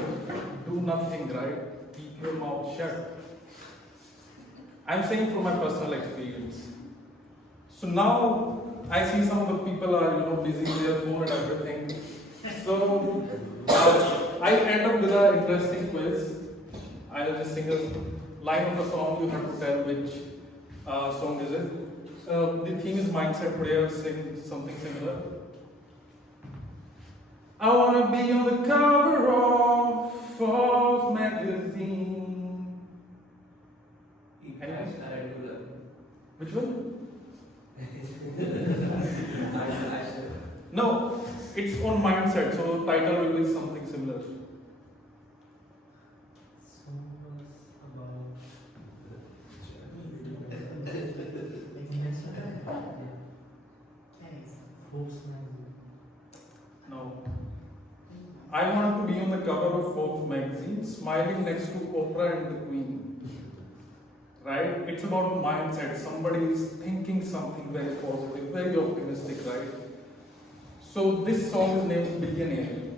do nothing, right? Keep your mouth shut. I'm saying from my personal experience. So now I see some of the people are busy with their phone and everything. So I end up with an interesting quiz. I'll just sing a line of a song. You have to tell which song is it. The theme is mindset. Today I'll sing something similar. I wanna be on the cover of Forbes magazine. Which one? No, it's on mindset, so title will be something similar. No. I want to be on the cover of Forbes magazine, smiling next to Oprah and the Queen. Right? It's about mindset. Somebody is thinking something very positive, very optimistic, right? So this song is named Billionaire.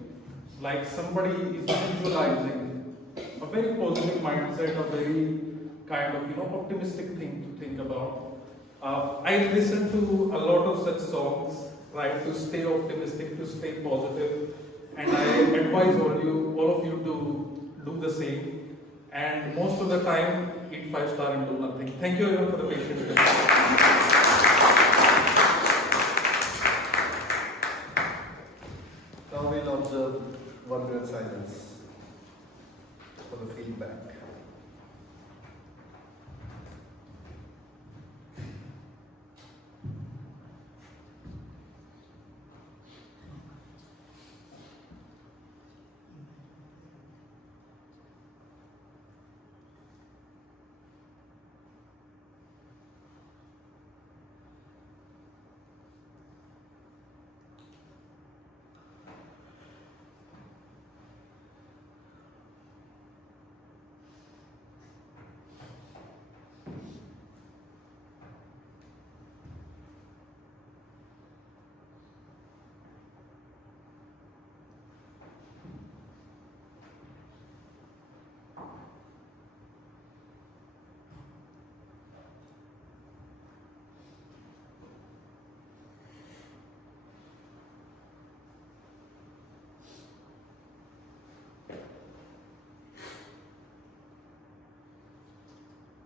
Like somebody is visualizing a very positive mindset, a very kind of optimistic thing to think about. I listen to a lot of such songs, right? To stay optimistic, to stay positive, and I advise all of you to do the same. And most of the time, eat 5-star and do nothing. Thank you everyone for the patience. Now we'll observe 1 minute silence for the feedback.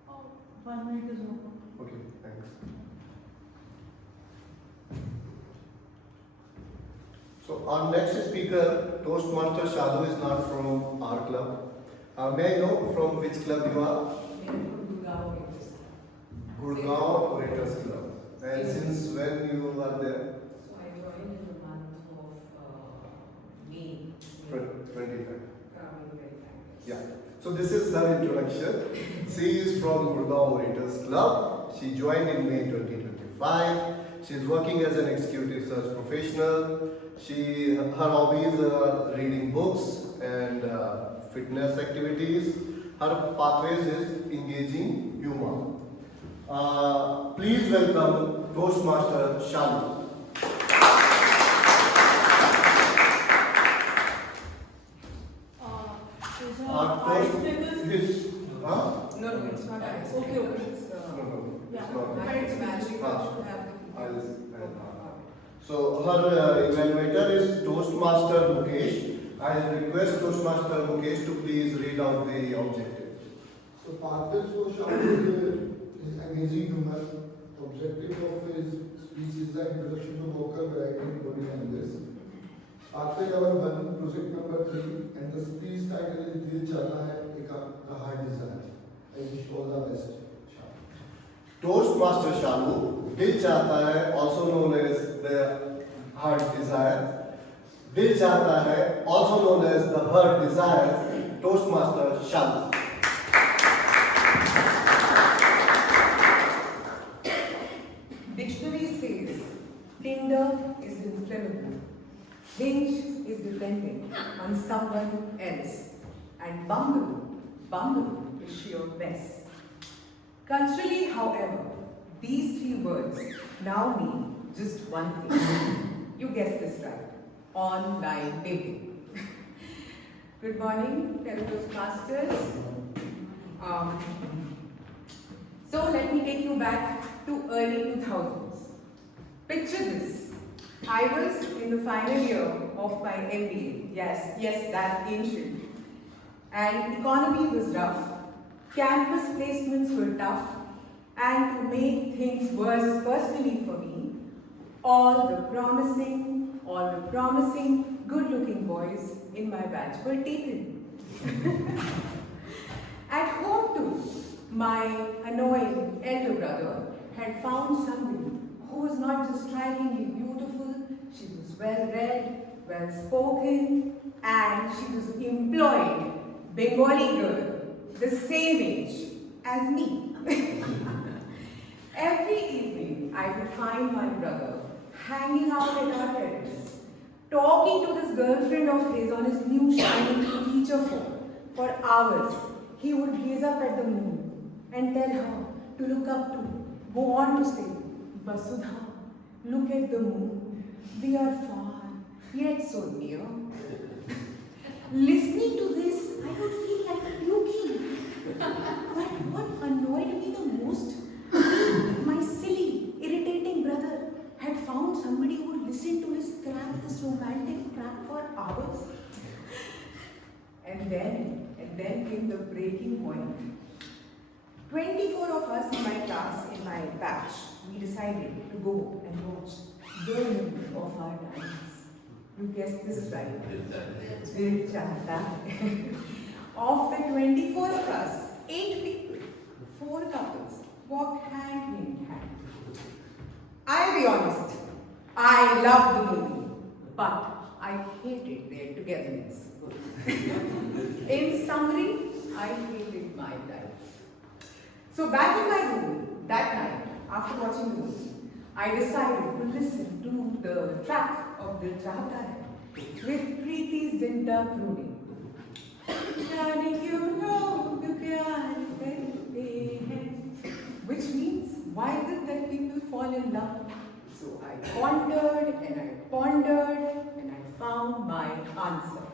Oh, 1 minute is over. Okay, thanks. So our next speaker, Toastmaster Shalu, is not from our club. May I know from which club you are? Gurgaon Waiters Club. And since when you are there? So I joined in the month of May. 25. Coming very Yeah. So this is her introduction. She is from Gurgaon Waiters Club. She joined in May 2025. She is working as an executive search professional. Her hobbies are reading books and fitness activities. Her pathways is engaging humor. Please welcome Toastmaster Shalu. No, it's not ice. Okay. It's, No, Yeah. it's not. but it's magic. So her evaluator is Toastmaster Mukesh. I request Toastmaster Mukesh to please read out the objective. So pathways for Shalu is engaging humor. Objective of his speech is the introduction to vocal variety in body language. Pathway level 1, project number 3, and the speech title is Dil Chahta Hai the Heart Desire. I wish all the best. Toastmaster Shalu, Dil Chahta Hai, also known as the Heart Desire. Dil Chahta Hai, also known as the Heart Desires, Toastmaster Shanta. Dictionary says Tinder is inflammable, Hinge is dependent on someone else, and Bumble is sheer mess. Culturally, however, these three words now mean just one thing. You guessed this right. Online dating. Good morning, fellow Toastmasters. So let me take you back to early 2000s. Picture this. I was in the final year of my MBA. Yes, that ancient. And economy was rough. Campus placements were tough. And to make things worse personally for me, all the promising, good-looking boys in my batch were taken. At home too, my annoying elder brother had found somebody who was not just strikingly beautiful, she was well-read, well-spoken, and she was employed, Bengali girl, the same age as me. Every evening, I would find my brother hanging out at our terrace, talking to this girlfriend of his on his new shiny feature phone for hours. He would gaze up at the moon and tell her to look up to, go on to say, Vasudha, look at the moon. We are far, yet so near. Listening to this, I would feel like a dookie. But what annoyed me the most, my silly, irritating brother had found somebody who would listen to his crap, this romantic crap for hours. And then came the breaking point. 24 of us in my class, in my batch, we decided to go and watch the movie of our times. You guessed this right. Dil Chahta Hai. Of the 24 of us, 8 people, 4 couples, walked hand in hand. I'll be honest, I loved the movie, but I hated their togetherness. In summary, I hated my life. So back in my room that night, after watching the movie, I decided to listen to the track of Dil Chahta Hai with Preeti's Zinta crooning. Which means, why is it that people fall in love? So I pondered and I found my answer.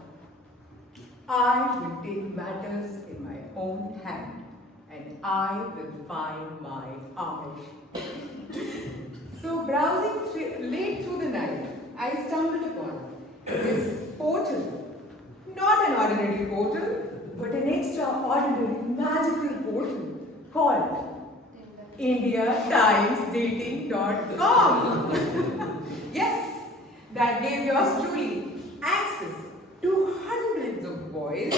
I will take matters in my own hand and I will find my Amish. So browsing late through the night, I stumbled upon this portal. Not an ordinary portal, but an extraordinary magical portal called IndiaTimesDating.com. Yes, that gave yours truly access to hundreds of boys,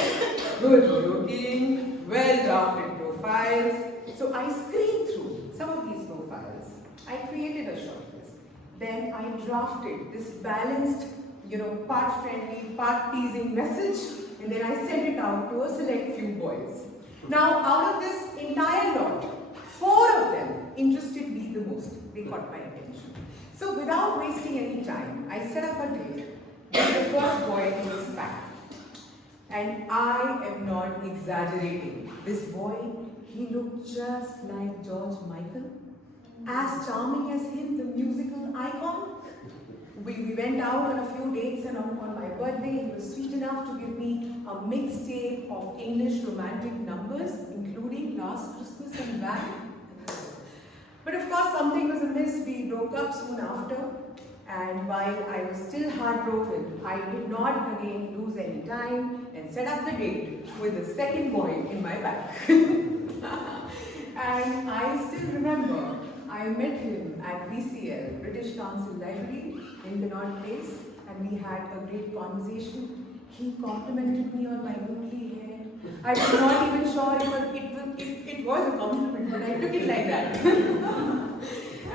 good-looking, well-drafted profiles. So I screened through some of these profiles. I created a shortlist. Then I drafted this balanced, part-friendly, part-teasing message, and then I sent it out to a select few boys. Now, out of this entire lot, 4 of them interested me the most. They caught my attention. So without wasting any time, I set up a date with the first boy in this pack. And I am not exaggerating. This boy, he looked just like George Michael. As charming as him, the musical icon. We went out on a few dates, and on my birthday, he was sweet enough to give me a mixtape of English romantic numbers, including Last Christmas and Back. But of course, something was amiss. We broke up soon after, and while I was still heartbroken, I did not again lose any time and set up the date with the second boy in my back. And I still remember, I met him at BCL, British Council Library, in Connaught Place, and we had a great conversation. He complimented me on my woolly hair. I was not even sure if it was a compliment, but I took it like that.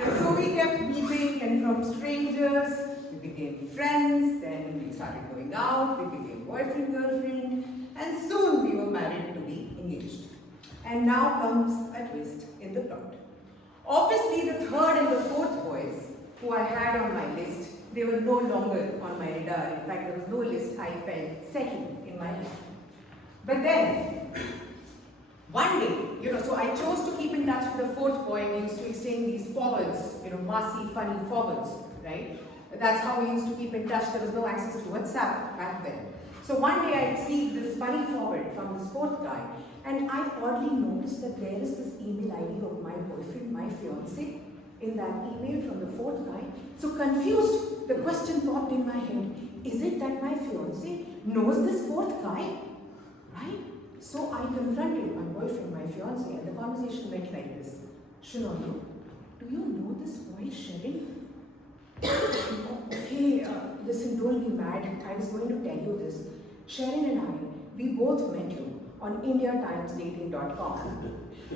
And so we kept meeting, and from strangers, we became friends, then we started going out, we became boyfriend, girlfriend, and soon we were married to be engaged. And now comes a twist in the plot. Obviously, the third and the fourth boys who I had on my list, they were no longer on my radar. In fact, there was no list I felt second in my life. But then, one day, so I chose to keep in touch with the fourth boy. We used to exchange these forwards, massy, funny forwards, right? That's how we used to keep in touch. There was no access to WhatsApp back then. So one day I received this funny forward from this fourth guy, and I oddly noticed that there is this email ID of my boyfriend, my fiance, in that email from the fourth guy. So confused, the question popped in my head, is it that my fiance knows this fourth guy? Right? So I confronted my boyfriend, my fiance, and the conversation went like this. Shinono, do you know this boy Sherin? Okay, listen, don't be mad. I was going to tell you this. Sherin and I, we both met you on IndiaTimesDating.com.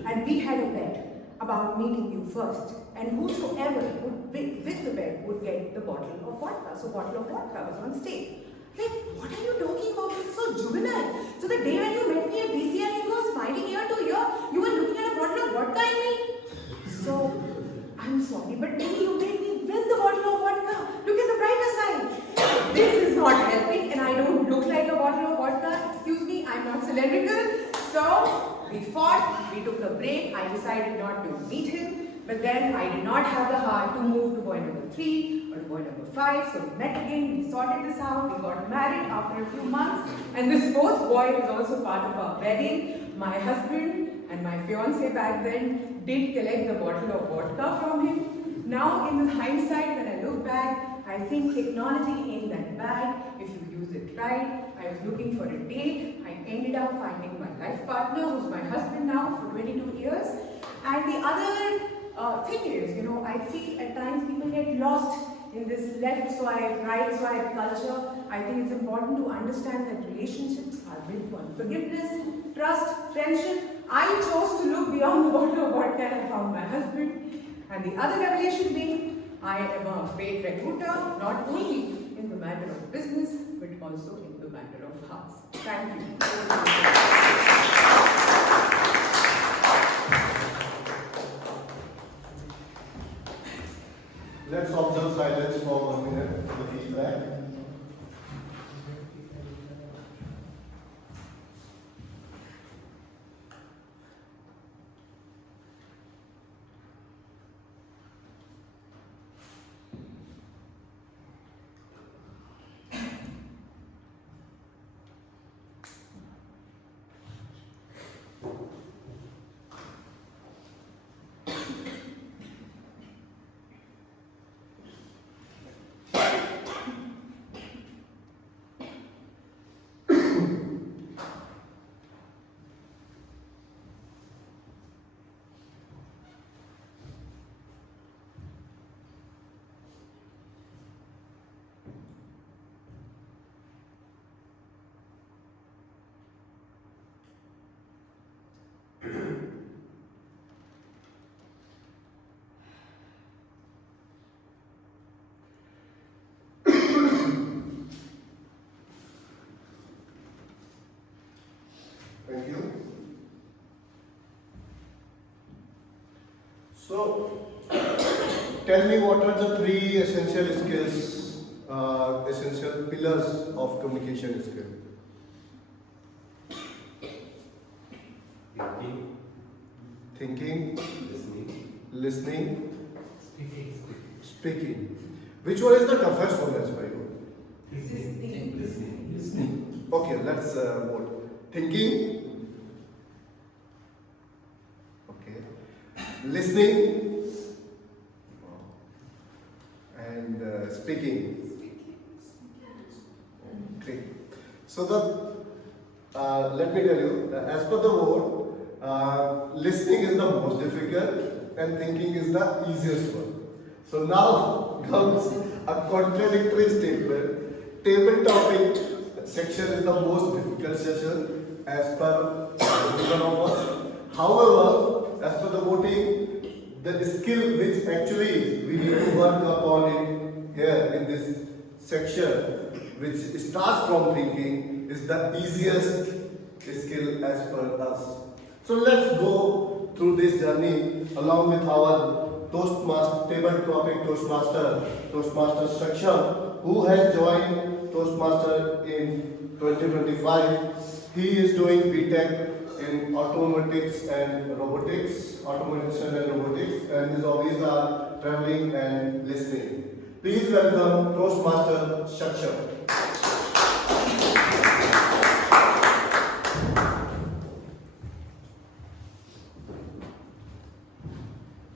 And we had a bet about meeting you first. And whosoever would with the bet would get the bottle of vodka. So bottle of vodka was on stake. Like, what are you talking about? It's so juvenile. So the day when you met me at BCI, you were smiling ear to ear, you were looking at a bottle of vodka in me. So, I'm sorry, but maybe you made me win the bottle of vodka. Look at the brighter side. This is not helping, and I don't look like a bottle of vodka. Excuse me, I'm not cylindrical. So, we fought, we took a break. I decided not to meet him. But then I did not have the heart to move to boy number 3 or to boy number 5. So we met again, we sorted this out, we got married after a few months. And this fourth boy was also part of our wedding. My husband and my fiance back then did collect the bottle of vodka from him. Now in the hindsight, when I look back, I think technology ain't that bad if you use it right. I was looking for a date. I ended up finding my life partner, who's my husband now for 22 years. And the other thing is, I feel at times people get lost in this left swipe, right swipe culture. I think it's important to understand that relationships are built on forgiveness, trust, friendship. I chose to look beyond the bottle of vodka and found my husband. And the other revelation being, I am a great recruiter, not only in the matter of business, but also in the matter of hearts. Thank you. Let's observe silence for 1 minute for the feedback. Thank you. So, tell me what are the 3 essential skills, essential pillars of communication skill? Thinking, listening, speaking. Which one is the toughest one as for you? Listening. Okay, let's vote. Thinking. Okay. Listening. And speaking. Great. So let me tell you, as per the vote, listening is the most difficult and thinking is the easiest one. So now comes a contradictory statement. Table topic section is the most difficult session as per one of us. However, as per the voting, the skill which actually we need to work upon in here in this section, which starts from thinking, is the easiest skill as per us. So let's go through this journey along with our Toastmaster table topic Toastmaster section, who has joined Toastmaster in 2025. He is doing BTech in automation and robotics, and his hobbies are traveling and listening. Please welcome Toastmaster section.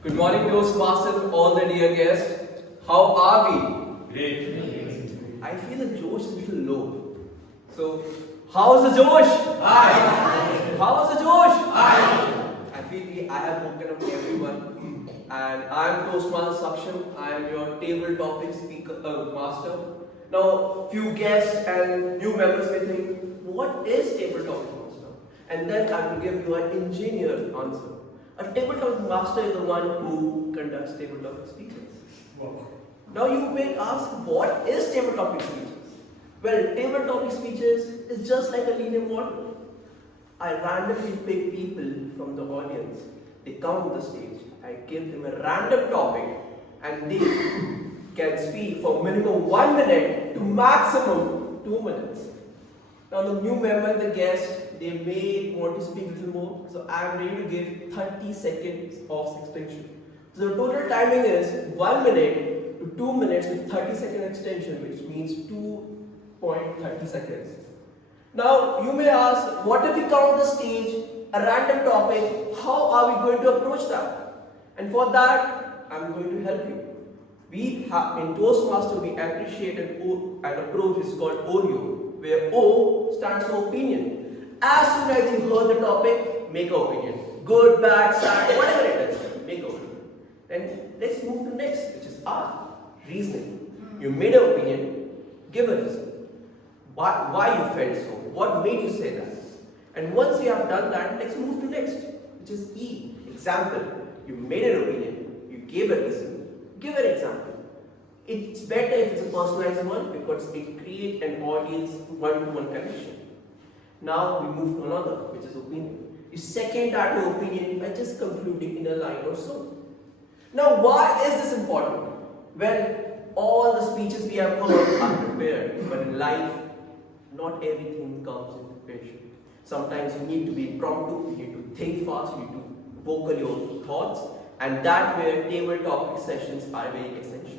Good morning, Toastmasters, all the dear guests. How are we? Great. I feel the Josh is a little low. So, how's the Josh? Hi. How's the Josh? Hi. I feel I have woken up everyone. And I am Toastmaster Saksham. I am your table topic speaker master. Now, few guests and new members may think, what is table topic master? And then I will give you an engineered answer. A tabletop master is the one who conducts tabletop speeches. Wow. Now you may ask, what is tabletop speeches? Well, tabletop speeches is just like a linear model. I randomly pick people from the audience. They come on the stage. I give them a random topic and they can speak for minimum 1 minute to maximum 2 minutes. Now the new member, the guest, they may want to speak a little more. So I am ready to give 30 seconds of extension. So the total timing is 1 minute to 2 minutes with 30-second extension, which means 2.30 seconds. Now you may ask, what if we come on the stage, a random topic, how are we going to approach that? And for that, I am going to help you. We have, in Toastmaster, we appreciate an approach which is called OREO, where O stands for opinion. As soon as you heard the topic, make an opinion. Good, bad, sad, whatever it is, make an opinion. Then let's move to next, which is R, reasoning. You made an opinion, give a reason. Why you felt so? What made you say that? And once you have done that, let's move to next, which is E, example. You made an opinion, you gave a reason, give an example. It's better if it's a personalized one because it creates an audience one-to-one connection. Now we move to another, which is opinion. You second that your opinion by just concluding in a line or so. Now why is this important? Well, all the speeches we have heard are prepared, but in life, not everything comes in preparation. Sometimes you need to be impromptu, you need to think fast, you need to vocal your thoughts, and that where table topic sessions are very essential.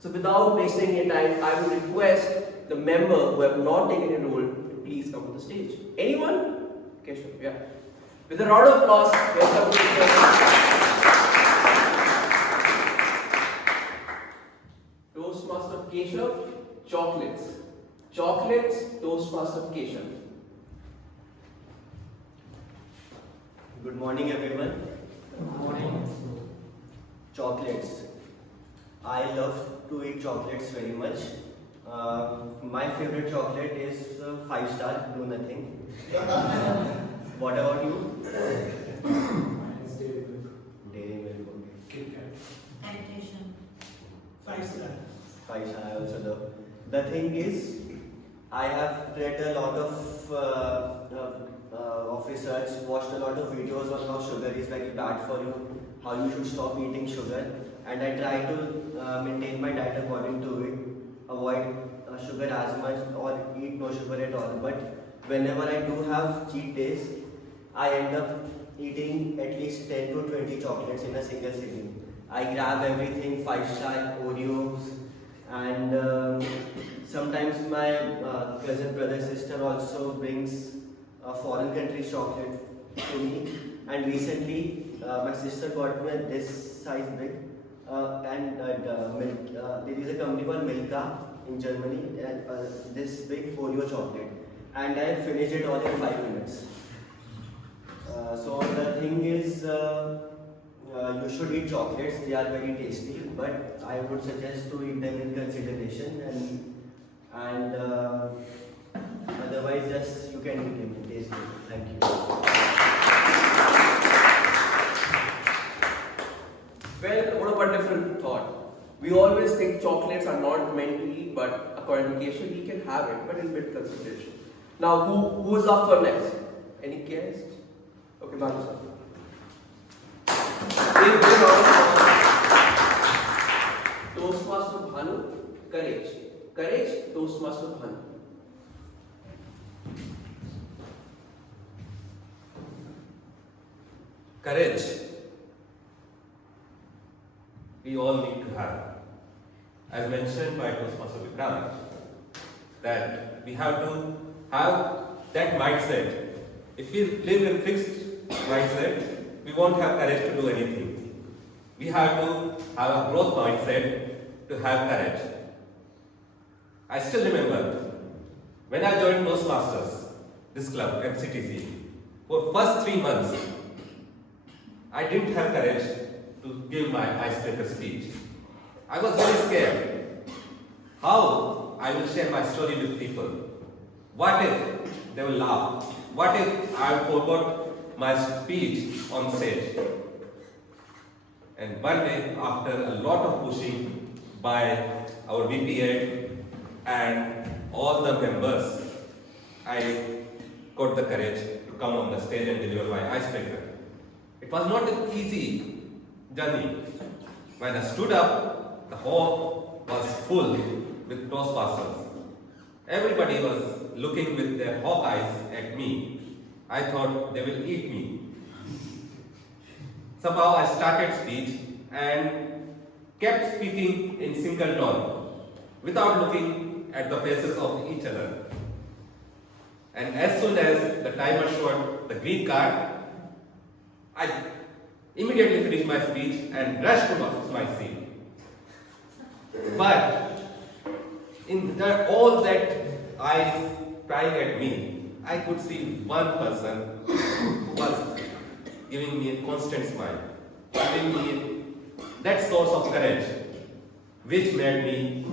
So without wasting any time, I will request the member who have not taken a role to please come to the stage. Anyone? Okay, sure. Yeah. With a round of applause, welcome to the Toastmaster Keshav, chocolates. Chocolates, Toastmaster Keshav. Good morning, everyone. Good morning. Chocolates. I love to eat chocolates very much. My favorite chocolate is 5-star, do nothing. What about you? Dairy milk. Temptation. 5-star. 5-star I also love. The thing is, I have read a lot of research, watched a lot of videos on how sugar is very bad for you, how you should stop eating sugar, and I try to maintain my diet according to it, avoid sugar as much or eat no sugar at all. But whenever I do have cheat days, I end up eating at least 10 to 20 chocolates in a single sitting. I grab everything, 5-star, Oreos, and sometimes my cousin, brother, sister also brings a foreign country's chocolate to me. And recently, my sister got me this size big, and there is a company called Milka in Germany, and this big Oreo chocolate, and I finished it all in 5 minutes. So the thing is, you should eat chocolates. They are very tasty, but I would suggest to eat them in consideration, and otherwise just you can eat them. Taste good. Thank you. Well, what about different thought? We always think chocolates are not meant to eat, but according to Keshav, we can have it, but in bit consideration. Now, who is up for next? Any guest? Okay, Banu sir. Toastmaster Bhanu, courage. Courage, Toastmaster Bhanu. Courage, we all need to have. As mentioned by Toastmaster Vikrant, that we have to have that mindset. If we live in fixed mindset, we won't have courage to do anything. We have to have a growth mindset to have courage. I still remember when I joined Toastmasters, this club, MCTC, for first 3 months, I didn't have courage to give my icebreaker speech. I was very scared. How I will share my story with people? What if they will laugh? What if I forgot my speech on stage? And one day, after a lot of pushing by our VP and all the members, I got the courage to come on the stage and deliver my icebreaker. It was not an easy journey. When I stood up, the hall was full with Toastmasters. Everybody was looking with their hawk eyes at me. I thought they will eat me. Somehow I started speech and kept speaking in single tone without looking at the faces of each other. And as soon as the timer showed the green card, I immediately finished my speech and rushed to my seat. But in all that eyes prying at me, I could see one person who was giving me a constant smile, giving me that source of courage, which made me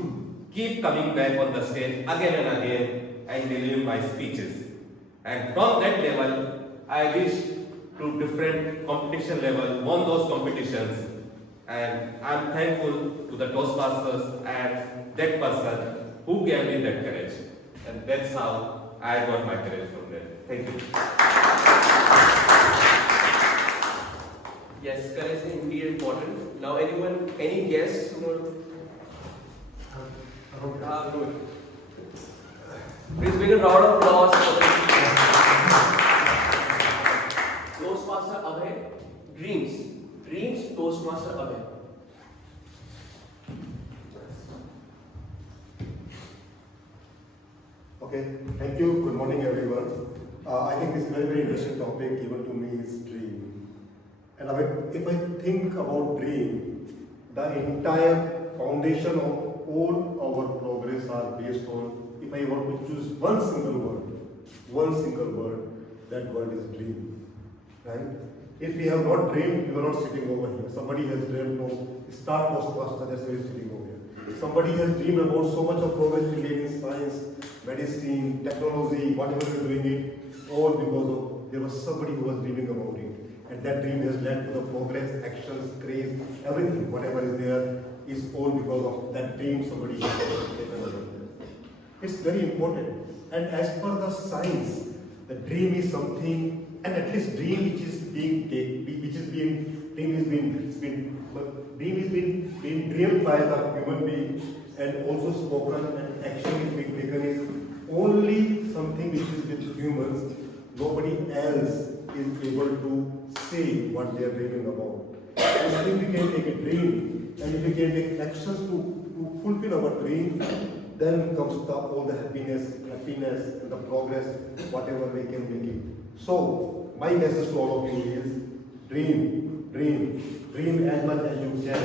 keep coming back on the stage again and again and delivering my speeches. And from that level, I reached to different competition level, won those competitions, and I'm thankful to the Toastmasters and that person who gave me that courage. And that's how I got my courage from there. Thank you. Yes, courage is indeed important. Now, any guests who want to? Please bring a round of applause for the Toastmaster Abhay. Dreams, Toastmaster Abhay. Okay, thank you. Good morning, everyone. I think this is a very, very interesting topic. Even to me, is dream. And if I think about dream, the entire foundation of all our progress are based on, if I want to choose one single word, that word is dream. Right? If we have not dreamed, we are not sitting over here. Somebody has dreamed of Star Toastmaster, that's why we are sitting over here. Somebody has dreamed about so much of progress we made in science, medicine, technology, whatever we are doing it, all because of there was somebody who was dreaming about it. And that dream has led to the progress, actions, craze, everything, whatever is there, is all because of that dream somebody has taken over. It's very important. And as per the science, the dream is something, and at least dream which is being dreamed by the human being and also spoken and action is being taken is only something which is with humans. Nobody else is able to say what they are dreaming about. And if we can take a dream and if we can take actions to fulfill our dream, then comes all the happiness and the progress, whatever we can make it. So, my message to all of you is dream as much as you can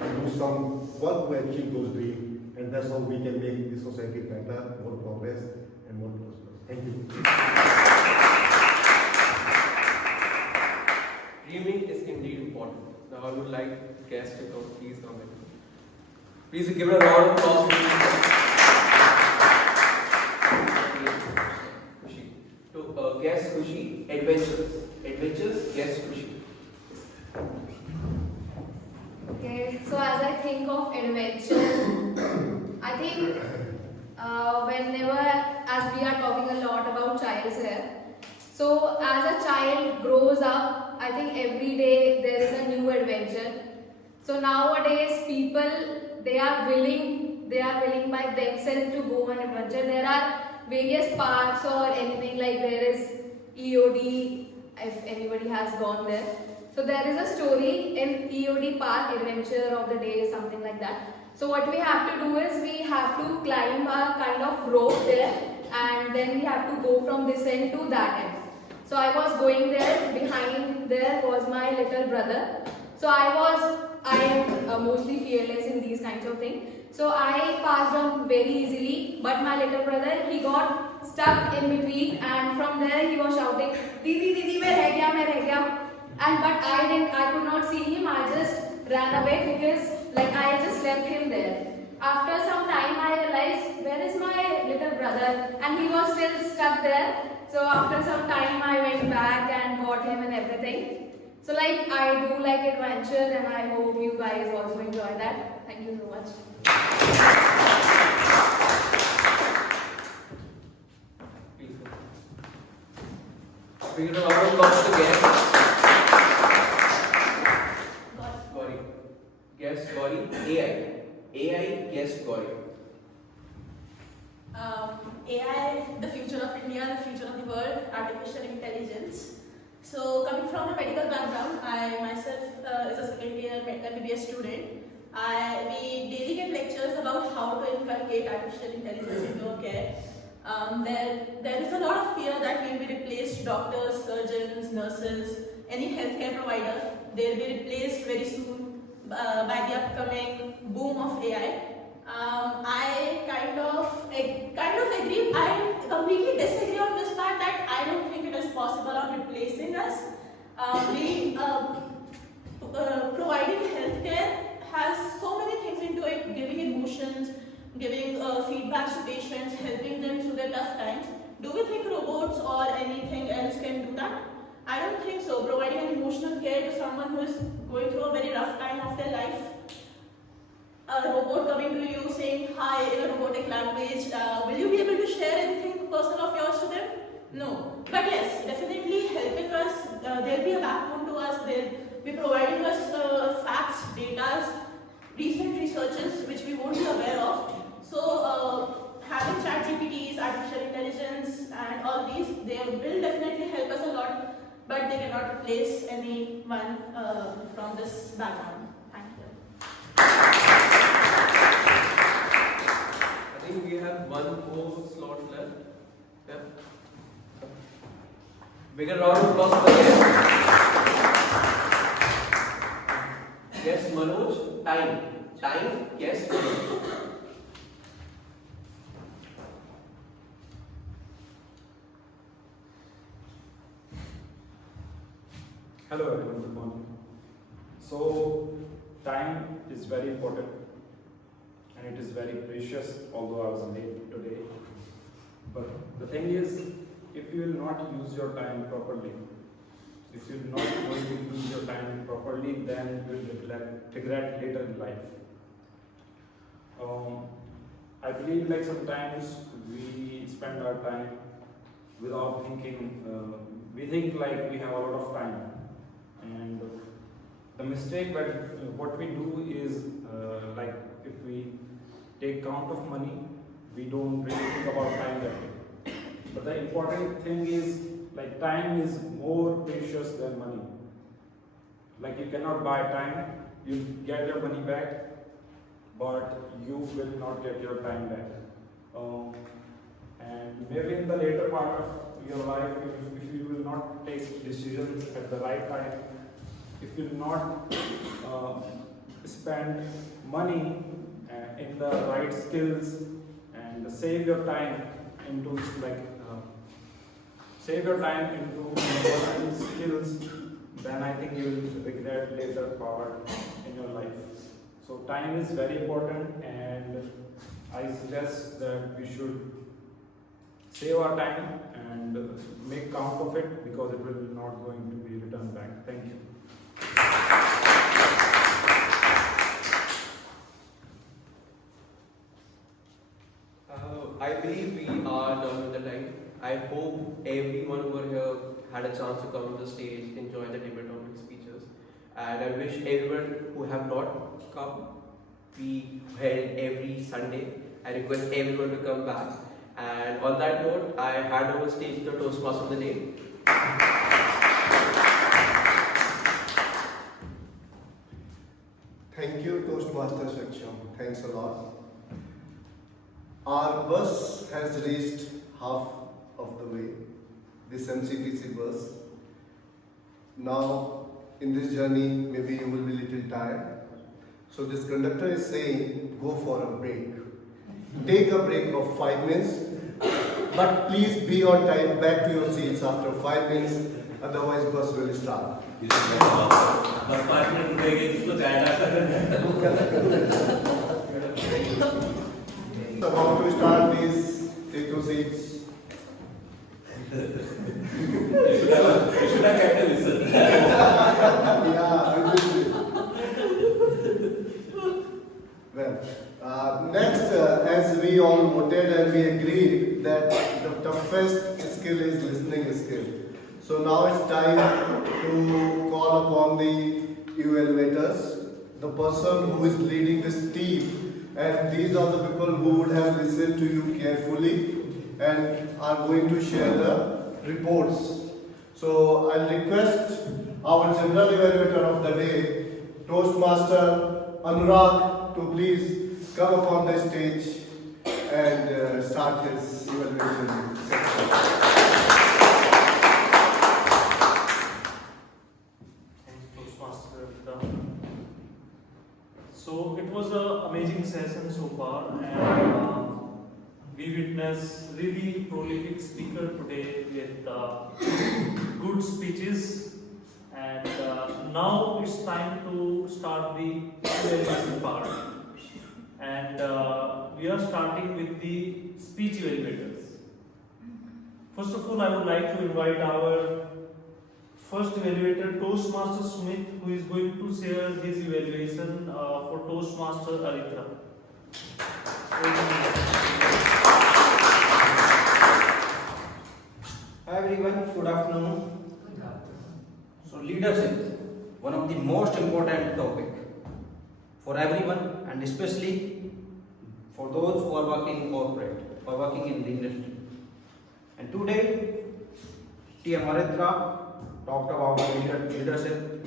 and do some work to achieve those dreams, and that's how we can make this society better, more progress and more prosperous. Thank you. Dreaming is indeed important. Now I would like guests to come. Please come in. Please give it a round of applause. To guest Khushi, adventures, guest Khushi. Okay, so as I think of adventure, I think whenever, as we are talking a lot about child's hair, so as a child grows up, I think every day there is a new adventure. So nowadays people, they are willing by themselves to go on adventure. There are various parks or anything, like there is EOD, if anybody has gone there. So there is a story in EOD park, adventure of the day, something like that. So what we have to do is we have to climb a kind of rope there, and then we have to go from this end to that end. So I was going there, behind there was my little brother. So I am mostly fearless in these kinds of things. So I passed on very easily, but my little brother, he got stuck in between, and from there he was shouting, "Didi, Didi, मैं रह गया." And but I could not see him. I just ran away because like I just left him there. After some time I realized, where is my little brother? And he was still stuck there. So after some time I went back and got him and everything. So like I do like adventure, and I hope you guys also enjoy that. Thank you so much. We get a lot of applause again. Gauri. Guess Gauri. AI. Guess Gauri. AI, the future of India, the future of the world, artificial intelligence. So coming from a medical background, I myself is a second year MBBS student. We daily get lectures about how to inculcate artificial intelligence into our care. There is a lot of fear that we will be replaced, doctors, surgeons, nurses, any healthcare provider. They will be replaced very soon by the upcoming boom of AI. I kind of agree. I completely disagree on this part that I don't think it is possible of replacing us. Providing healthcare has so many things into it, giving emotions, giving feedback to patients, helping them through their tough times. Do we think robots or anything else can do that? I don't think so. Providing an emotional care to someone who is going through a very rough time of their life, a robot coming to you saying hi in a robotic language, will you be able to share anything personal of yours to them? No. But yes, definitely helping us, they'll be a backbone to us, they'll be providing us facts, data, recent researches which we won't be aware of. So having ChatGPTs, artificial intelligence and all these, they will definitely help us a lot, but they cannot replace anyone from this background. Thank you. I think we have one more slot left. Yeah. Bigger round of applause for the guest. Yes, Manoj. Time. Yes, Manoj. Hello everyone, good morning. So, time is very important and it is very precious, although I was late today. But the thing is, if you will not use your time properly, if you are not going to use your time properly, then you will regret later in life. I believe like sometimes we spend our time without thinking, we think like we have a lot of time. And the mistake that what we do is like if we take count of money, we don't really think about time that way. But the important thing is like time is more precious than money. Like you cannot buy time, you get your money back, but you will not get your time back. And maybe in the later part of your life, if you will not take decisions at the right time, if you will not spend money in the right skills and save your time into like save your time into important skills, then I think you will regret later part in your life. So time is very important, and I suggest that we should save our time and make count of it, because it will not going to be returned back. Thank you. I believe we are done with the time. I hope everyone over here had a chance to come on the stage, enjoy the debate topic speeches. And I wish everyone who have not come, we held every Sunday. I request everyone to come back. And on that note, I hand over stage to the Toastmaster of the day. Thank you, Toastmasters Saksham. Thanks a lot. Our bus has reached half of the way, this MCTC bus. Now, in this journey, maybe you will be a little tired. So this conductor is saying, go for a break. Take a break of 5 minutes, but please be on time back to your seats after 5 minutes, otherwise bus will start. बस 5 minute रुकेगी जिसको About to start, please take your seats. You should have kept a listen. Yeah, I will. Well, next, as we all voted and we agreed that the toughest skill is listening skill. So now it's time to call upon the evaluators, the person who is leading this team. And these are the people who would have listened to you carefully and are going to share the reports. So I'll request our general evaluator of the day, Toastmaster Anurag, to please come upon the stage and start his evaluation section. So it was an amazing session so far, and we witnessed really prolific speaker today with good speeches, and now it's time to start the evaluation part, and we are starting with the speech evaluators. First of all, I would like to invite our first evaluator, Toastmaster Smith, who is going to share his evaluation for Toastmaster Aritra. Hi everyone, good afternoon. So leadership, one of the most important topic for everyone and especially for those who are working in corporate or working in the industry. And today, T.M. Aritra talked about leadership.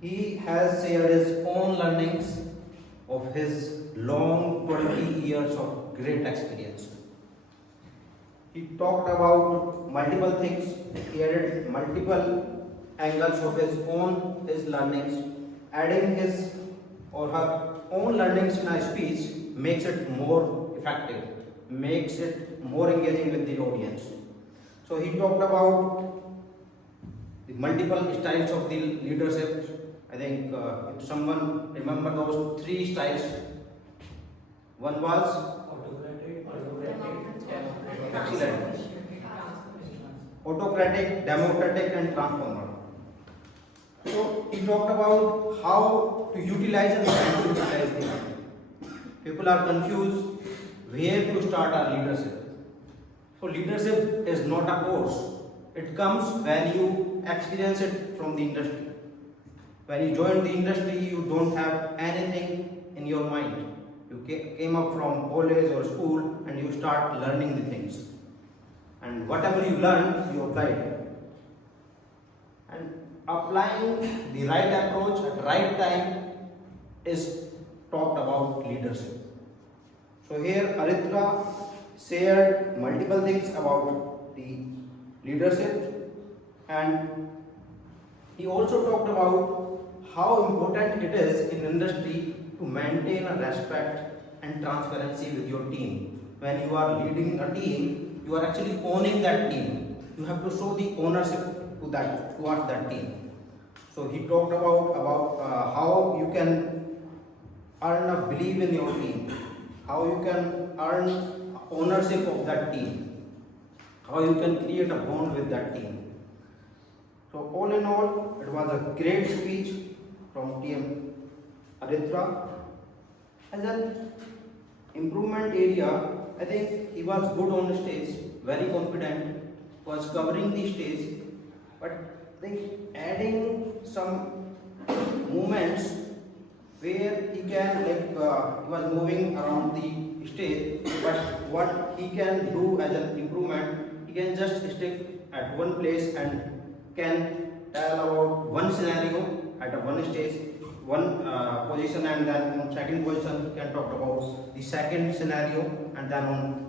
He has shared his own learnings of his long 20 years of great experience. He talked about multiple things. He added multiple angles of his learnings. Adding his or her own learnings in a speech makes it more effective, makes it more engaging with the audience. So he talked about the multiple styles of the leadership. I think if someone remember those 3 styles, one was autocratic, democratic and transformer. So he talked about how to utilize and when to utilize the time. People are confused where to start our leadership. So leadership is not a course. It comes when you experience it from the industry. When you join the industry, you don't have anything in your mind. You came up from college or school and you start learning the things. And whatever you learn, you apply it. And applying the right approach at the right time is talked about leadership. So here Aritra shared multiple things about the leadership, and he also talked about how important it is in industry to maintain a respect and transparency with your team. When you are leading a team, you are actually owning that team. You have to show the ownership towards that team. So he talked about how you can earn a belief in your team, how you can earn ownership of that team, how you can create a bond with that team. So all in all, it was a great speech from TM Aritra. As an improvement area, I think he was good on the stage, very confident, was covering the stage, but I think adding some movements where he can he was moving around the stage, but what he can do as an improvement, he can just stick at one place and can tell about one scenario at a one stage, one position, and then on second position he can talk about the second scenario, and then on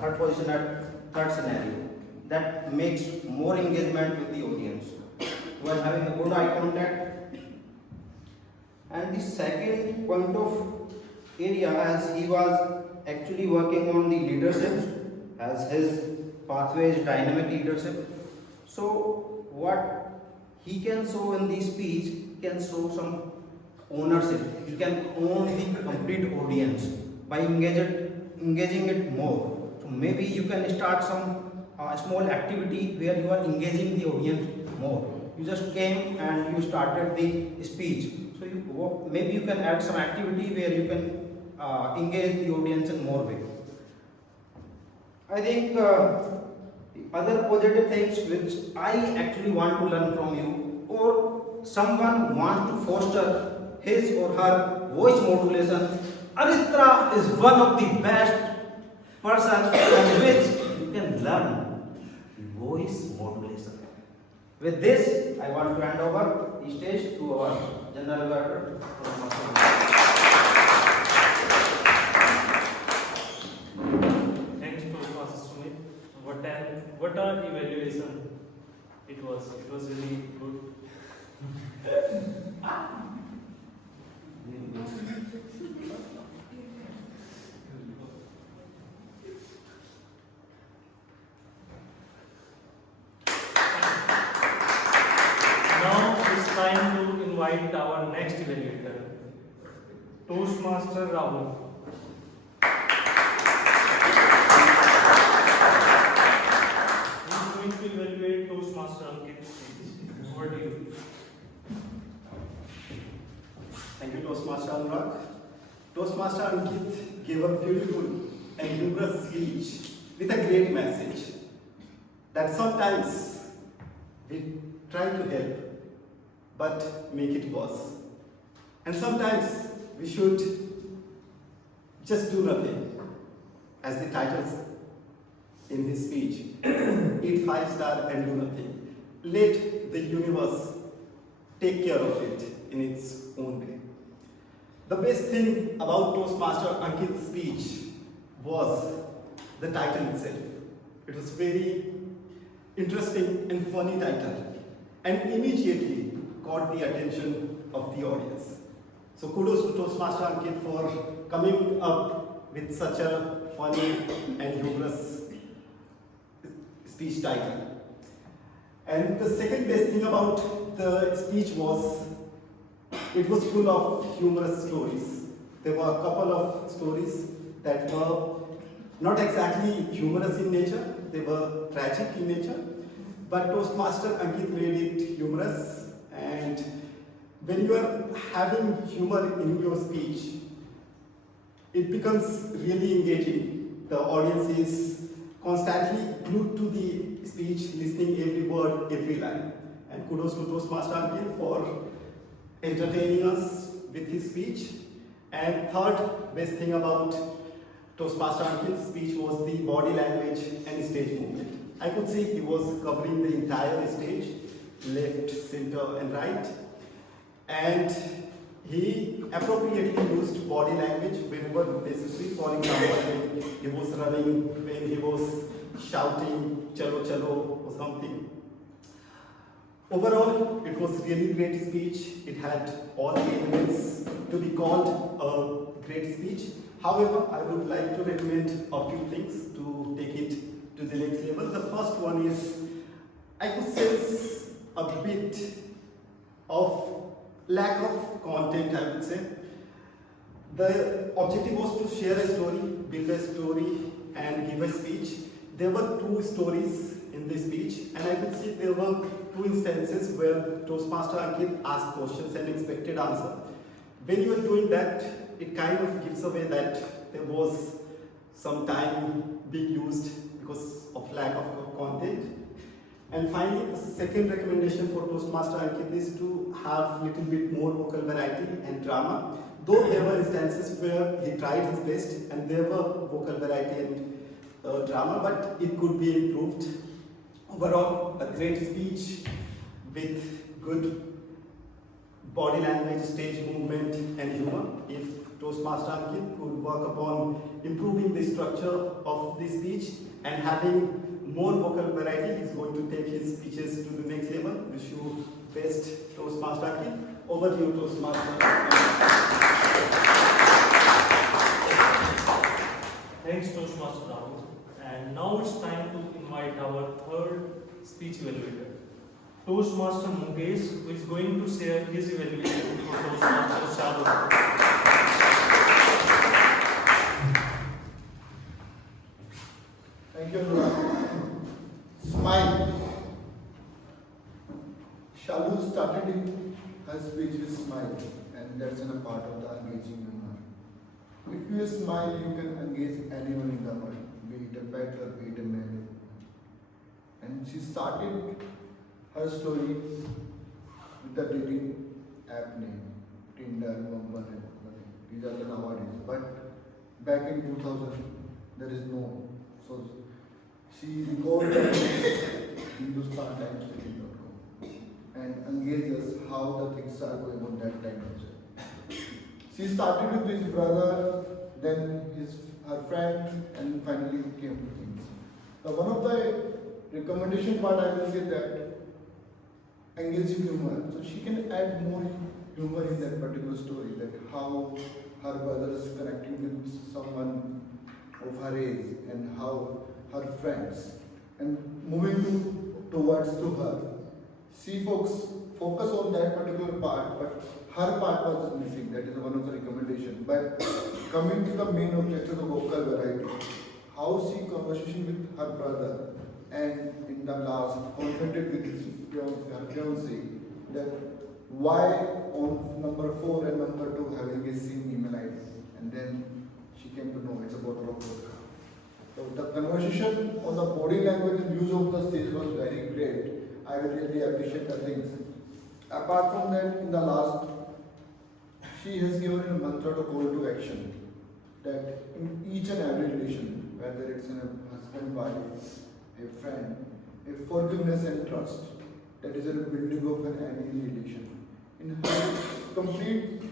third position at third scenario. That makes more engagement with the audience. He was having a good eye contact. And the second point of area, as he was actually working on the leadership, as his pathway is dynamic leadership. So what he can show in the speech, he can show some ownership. He can own the complete audience by engaging it more. So maybe you can start some small activity where you are engaging the audience more. You just came and you started the speech. So maybe you can add some activity where you can engage the audience in more way. I think other positive things which I actually want to learn from you, or someone wants to foster his or her voice modulation, Aritra is one of the best persons from which you can learn voice modulation. With this, I want to hand over the stage to our General Director. Thanks to Toastmasters Sumit. What are evaluation? It was really good. Now it's time to invite our next evaluator, Toastmaster Rahul. He's going to evaluate Toastmaster Ankit. Over to you. Thank you, Toastmaster Anurag. Toastmaster Ankit gave a beautiful and humorous speech with a great message that sometimes we try to help but make it worse. And sometimes we should just do nothing, as the title in his speech, eat 5-star and do nothing. Let the universe take care of it in its own way. The best thing about Toastmaster Ankit's speech was the title itself. It was very interesting and funny title, and immediately caught the attention of the audience. So kudos to Toastmaster Ankit for coming up with such a funny and humorous speech title. And the second best thing about the speech was it was full of humorous stories. There were a couple of stories that were not exactly humorous in nature, they were tragic in nature, but Toastmaster Ankit made it humorous. And when you are having humor in your speech, it becomes really engaging. The audience is constantly glued to the speech, listening every word, every line. And kudos to Toastmaster Ankit for entertaining us with his speech. And third best thing about Toastmaster Ankit's speech was the body language and stage movement. I could see he was covering the entire stage, left, center and right. And he appropriately used body language whenever necessary. For example, when he was running, when he was shouting, chalo chalo or something. Overall, it was really great speech. It had all the elements to be called a great speech. However, I would like to recommend a few things to take it to the next level. The first one is, I could sense a bit of lack of content, I would say. The objective was to share a story, build a story and give a speech. There were 2 stories in this speech, and I could see there were 2 instances where Toastmaster Ankit asked questions and expected answer. When you are doing that, it kind of gives away that there was some time being used because of lack of content. And finally, the second recommendation for Toastmaster Ankit is to have little bit more vocal variety and drama. Though there were instances where he tried his best and there were vocal variety and drama, but it could be improved. Overall, a great speech with good body language, stage movement and humor. If Toastmaster Ankit could work upon improving the structure of the speech and having more vocal variety, he's going to take his speeches to the next level. Wish you best, Toastmaster Ankit. Over to you, Toastmaster. Thanks, Toastmaster Rahul. And now it's time to invite our third speech evaluator, Toastmaster Mukesh, who is going to share his evaluation for Toastmaster Shadow. Thank you, Anurag. Smile. Shalu started her speech with smile, and that's a part of the engaging humor. If you smile, you can engage anyone in the world, be it a pet or be it a man. And she started her story with the dating app name, Tinder, Bumble, and these are the nowadays. But back in 2000, there is no. So she recorded Hindustan Times and engaged us how the things are going on that time also. She started with his brother, then her friend, and finally came to things. Now one of the recommendation part I will say that engaging humor. So she can add more humor in that particular story, that how her brother is connecting with someone of her age and how her friends and moving towards to her. She focus on that particular part, but her part was missing. That is one of the recommendations. But coming to the main objective of vocal variety, how she conversation with her brother and in the last confronted with his fiancé that why on number 4 and number 2 having a same email ID, and then she came to know it's about robot. So the conversation on the body language and use of the stage was very great. I really appreciate the things. Apart from that, in the last, she has given a mantra to call to action. That in each and every relation, whether it's in a husband, wife, a friend, a forgiveness and trust, that is a building of any relation. In her complete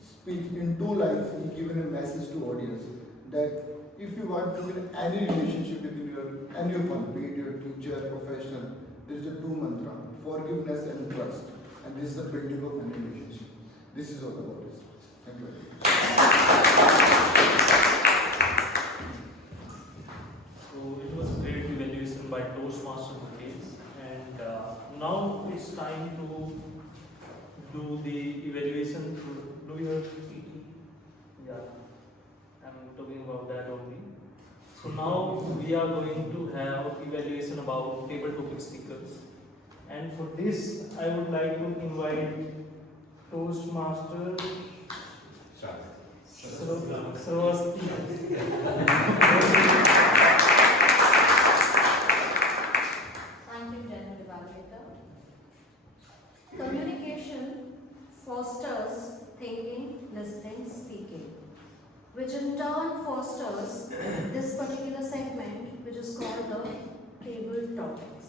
speech, in 2 lines, he given a message to audience that if you want to build any relationship within anyone, be it your teacher, professional, there is a 2 mantra, forgiveness and trust. And this is the building of any relationship. This is all about this. Thank you very much. So it was a great evaluation by Toastmaster Mukesh. And now it's time to do the evaluation. Do you have PT? Yeah, I'm talking about that only. So now we are going to have evaluation about table topic stickers. And for this, I would like to invite Toastmaster Sarvasti. Thank you, General Evaluator. Communication fosters thinking, listening, speaking, which in turn fosters this particular segment, which is called the table topics.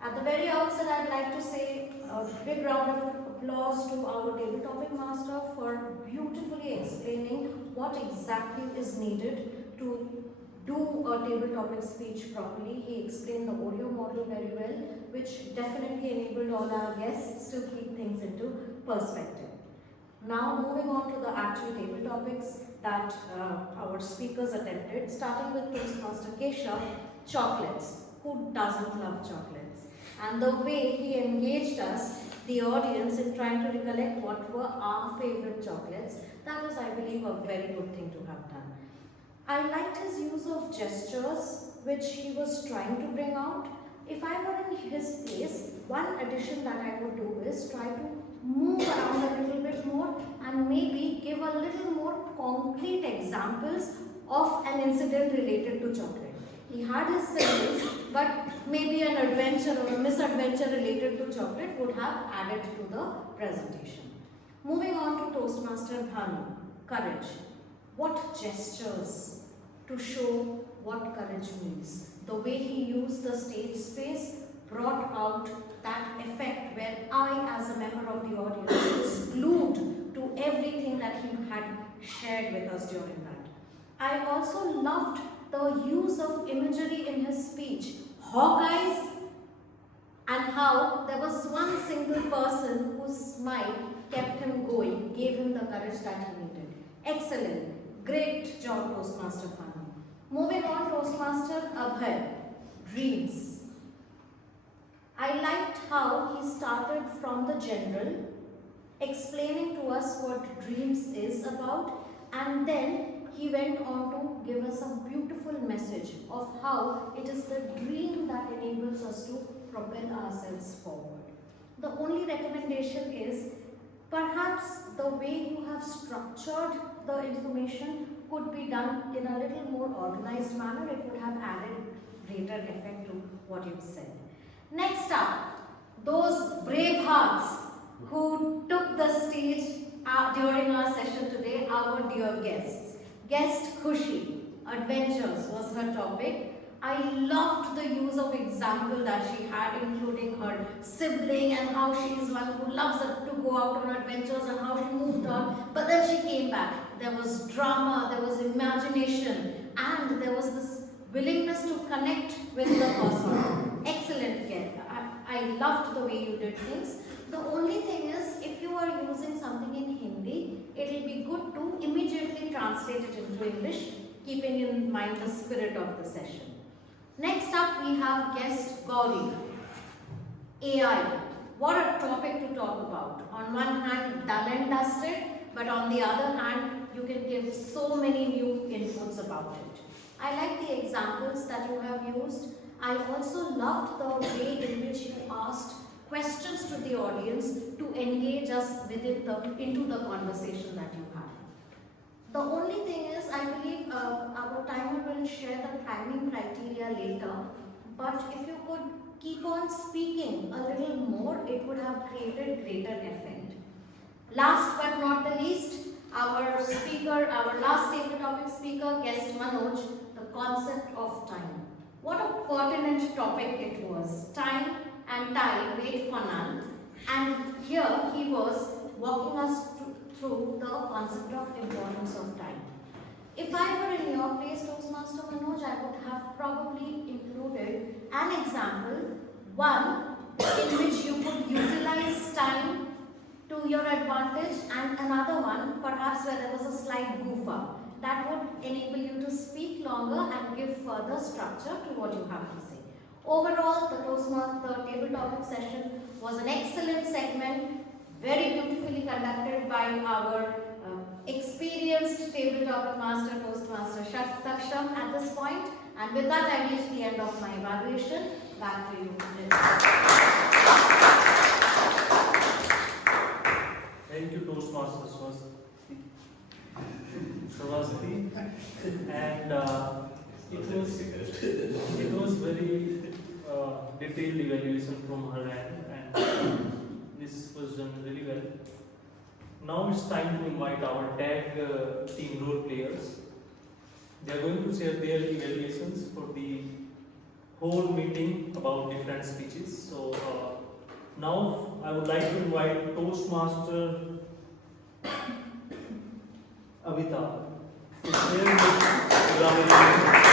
At the very outset, I'd like to say a big round of applause to our table topic master for beautifully explaining what exactly is needed to do a table topic speech properly. He explained the audio model very well, which definitely enabled all our guests to keep things into perspective. Now moving on to the actual table topics that our speakers attempted, starting with Toastmaster Keshav, chocolates. Who doesn't love chocolates? And the way he engaged us, the audience, in trying to recollect what were our favorite chocolates, that was, I believe, a very good thing to have done. I liked his use of gestures, which he was trying to bring out. If I were in his place, one addition that I would do is try to move around a little bit more and maybe give a little more concrete examples of an incident related to chocolate. He had his symbols, but maybe an adventure or a misadventure related to chocolate would have added to the presentation. Moving on to Toastmaster Bhanu, courage. What gestures to show what courage means. The way he used the stage space brought out that effect where I, as a member of the audience, was glued to everything that he had shared with us during that. I also loved the use of imagery in his speech. Hawkeyes, and how there was one single person whose smile kept him going, gave him the courage that he needed. Excellent. Great job, Toastmaster Bhanu. Moving on, Toastmaster Abhay, dreams. I liked how he started from the general, explaining to us what dreams is about, and then he went on to give us a beautiful message of how it is the dream that enables us to propel ourselves forward. The only recommendation is perhaps the way you have structured the information could be done in a little more organized manner. It would have added greater effect to what you've said. Next up, those brave hearts who took the stage during our session today, our dear guests. Guest Khushi, adventures was her topic. I loved the use of example that she had, including her sibling and how she is one who loves to go out on adventures and how she moved on. But then she came back. There was drama, there was imagination, and there was this willingness to connect with the person. Excellent, Ken. I loved the way you did things. The only thing is, if you are using something in Hindi, it will be good to immediately translate it into English, keeping in mind the spirit of the session. Next up, we have guest Gauri. AI. What a topic to talk about. On one hand, done and dusted, but on the other hand, you can give so many new inputs about it. I like the examples that you have used. I also loved the way in which you asked questions to the audience to engage us into the conversation that you had. The only thing is, I believe our timer will share the timing criteria later, but if you could keep on speaking a little more, it would have created greater effect. Last but not the least, our speaker, our last table topic speaker, guest Manoj, the concept of time. What a pertinent topic it was. Time and time wait for none. And here he was walking us through the concept of importance of time. If I were in your place, Toastmaster Manoj, I would have probably included an example, one in which you could utilize time to your advantage, and another one perhaps where there was a slight goof up. That would enable you to speak longer and give further structure to what you have to say. Overall, the table topic session was an excellent segment, very beautifully conducted by our experienced table topic master, Toastmaster Saksham at this point. And with that, I reached the end of my evaluation. Back to you. Thank you, Toastmasters Swasti. And it was very detailed evaluation from her end, and this was done really well. Now it's time to invite our tag team role players. They are going to share their evaluations for the whole meeting about different speeches. So now I would like to invite Toastmaster Avita to share the evaluation.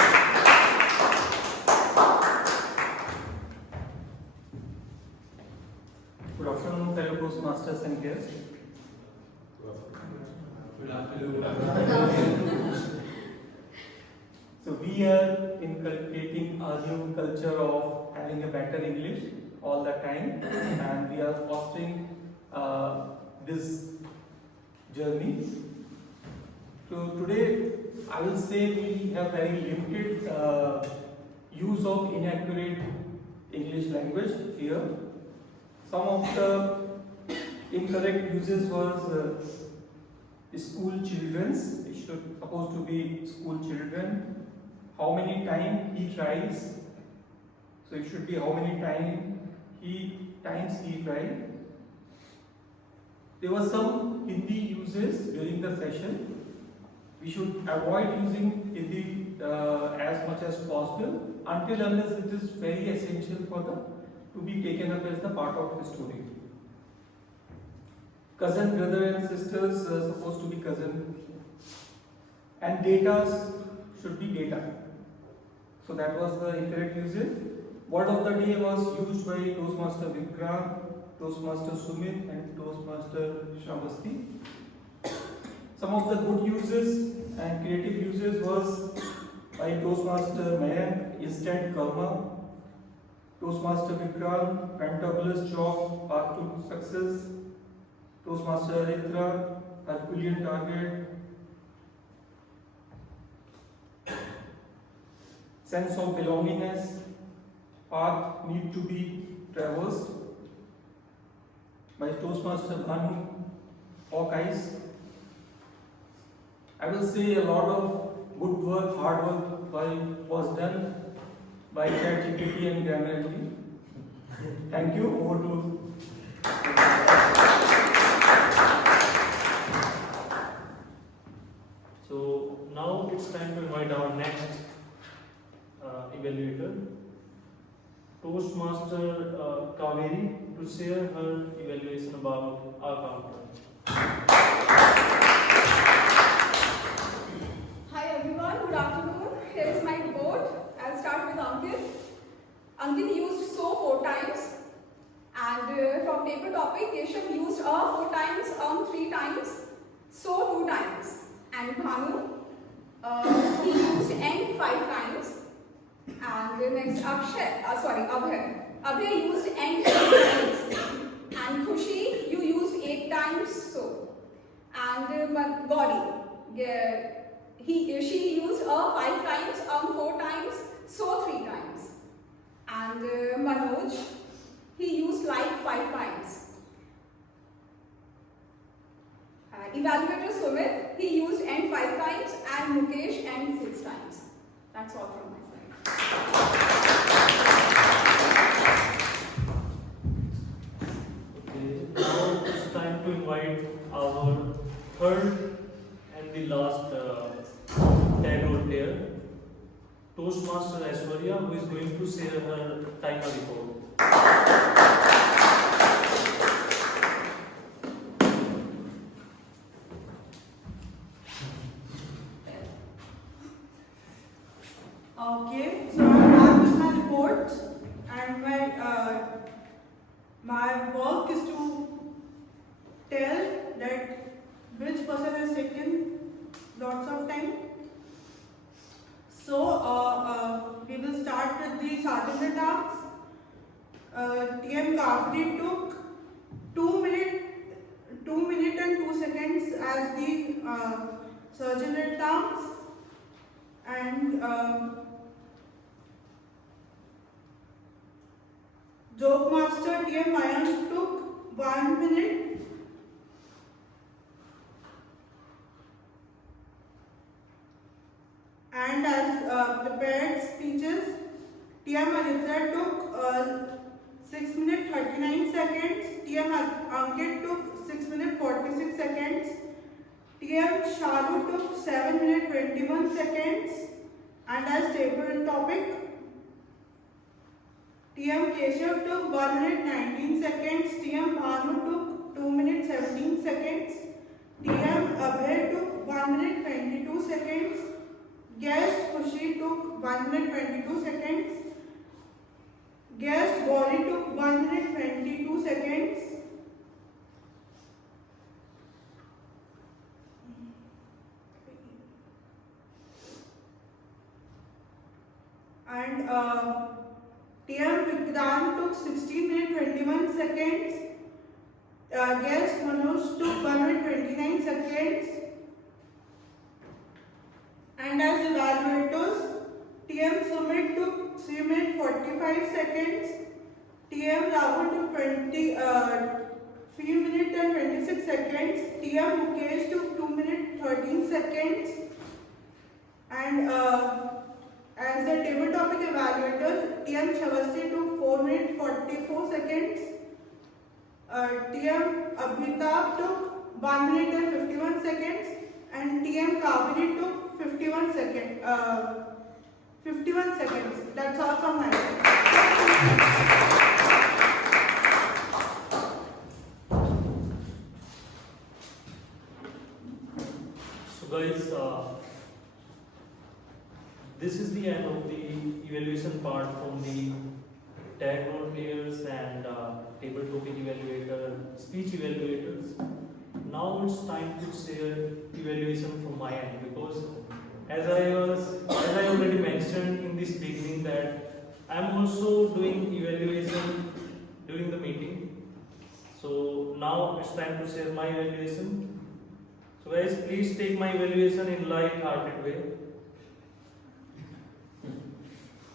Good afternoon, fellow Toastmasters and guests. Good afternoon. So we are inculcating a new culture of having a better English all the time, and we are fostering this journey. So today, I will say we have very limited use of inaccurate English language here. Some of the incorrect uses was school children's. It should supposed to be school children. How many times he tries? So it should be how many times he tried. There were some Hindi uses during the session. We should avoid using Hindi as much as possible until unless it is very essential for to be taken up as the part of the story. Cousin, brother and sisters supposed to be cousin, and data should be data. So that was the incorrect usage. Word of the day was used by Toastmaster Vikram, Toastmaster Sumit and Toastmaster Shamasti. Some of the good uses and creative uses was by Toastmaster Mayank, instant karma. Toastmaster Vikram, fantabulous job, path to success. Toastmaster Aritra, Herculean target. Sense of belongingness, path need to be traversed. By Toastmaster Bhanu, Hawkeyes. I will say a lot of good work, hard work was done by ChatGPT and Grammarly. Thank you. Over to. So now it's time to invite our next evaluator, Toastmaster Kaveri, to share her evaluation about our counter. Hi everyone, good afternoon. Here is my report. I'll start with Ankit. Ankit used so 4 times, and from paper topic, Keshav used 4 times, 3 times, so 2 times, and Bhanu, he used and 5 times, and next Abhay. Abhay used and 8 times, and Khushi, you used 8 times, so, and Gauri, she used 5 times, 4 times, so 3 times. And Manoj, he used like 5 times. Evaluator Sumit, he used and 5 times, and Mukesh and 6 times. That's all from my side. Okay, now it's time to invite our third and the last tag role player, Toastmaster Aishwarya, who is going to share her timer report. Okay, so I have my report, and my work is to tell that which person has taken lots of time. So we will start with the sergeant tasks. TM Kavri took 2 minutes and 2 seconds as the sergeant tasks, and Joke Master TM Mayank took 1 minute. And as prepared speeches, TM Aditya took 6 minutes 39 seconds, TM Ankit took 6 minutes 46 seconds, TM Sharu took 7 minutes 21 seconds, and as table topic, TM Keshav took 1 minute 19 seconds, TM Bhanu took 2 minutes 17 seconds, TM Abhay took 1 minute 22 seconds, Guest Khushi took 1 minute 22 seconds, Guest Gauri took 1 minute 22 seconds, and TM Vikram took 16 minutes 21 seconds, Guest Manoj took 1 minute 29 seconds, and as evaluators, TM Sumit took 3 minutes 45 seconds, TM Rahul took 3 minutes and 26 seconds. TM Mukesh took 2 minutes 13 seconds. And as the table topic evaluator, TM Shavasti took 4 minutes 44 seconds. TM Abhitab took 1 minute and 51 seconds. And TM Kaveri took 51 seconds. 51 seconds. That's all from my side. So guys, this is the end of the evaluation part from the tag role players and table topic evaluator, speech evaluators. Now it's time to share evaluation from my end, because as I already mentioned in this beginning that I am also doing evaluation during the meeting. So now it's time to share my evaluation. So guys, please take my evaluation in light-hearted way.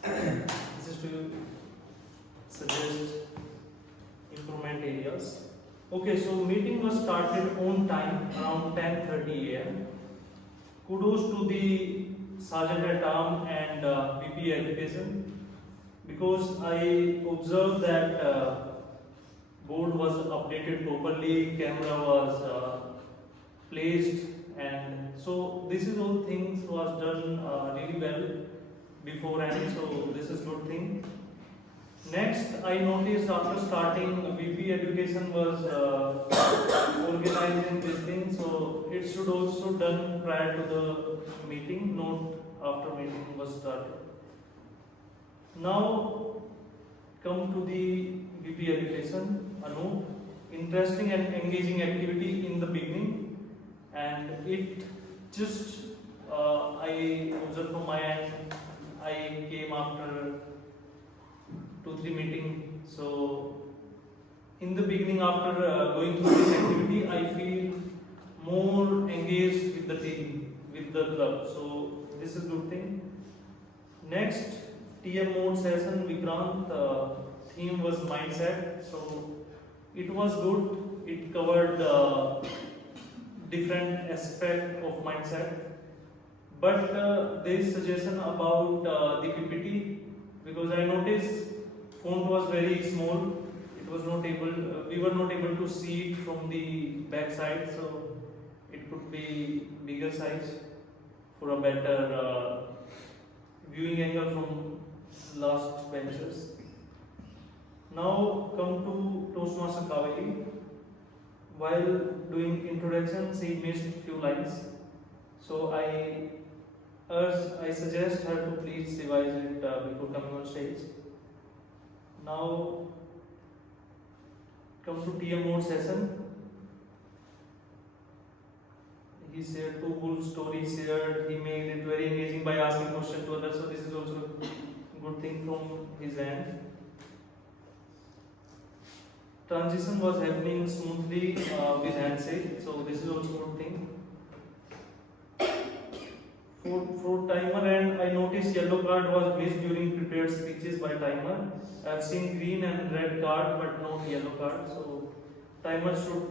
This is to suggest improvement areas. Okay, so meeting was started on time around 10:30 a.m. Kudos to the Sergeant at Arm and VP Education, because I observed that board was updated properly, camera was placed, and so this is all things was done really well beforehand, so this is good thing. Next, I noticed after starting VP Education was organizing this thing, so it should also done prior to the meeting, not after meeting was started. Now come to the VP Education. Anu, interesting and engaging activity in the beginning, and it just I observed from my end. I came after 2-3 meeting. So in the beginning, after going through this activity, I feel more engaged with the team, with the club. So this is good thing. Next, TM mode session, Vikrant, theme was mindset. So it was good. It covered different aspect of mindset. But there is suggestion about the PPT, because I noticed font was very small. It was not able. We were not able to see it from the back side, so it could be bigger size for a better viewing angle from last benches. Now come to Toastmaster Kaveri. While doing introduction, she missed few lines. So I suggest her to please revise it before coming on stage. Now come to TM mode session. He shared 2 cool stories here. He made it very engaging by asking questions to others. So this is also a good thing from his end. Transition was happening smoothly with handshake. So this is also a good thing. For timer, and I noticed yellow card was missed during prepared speeches by timer. I've seen green and red card but not yellow card. So timer should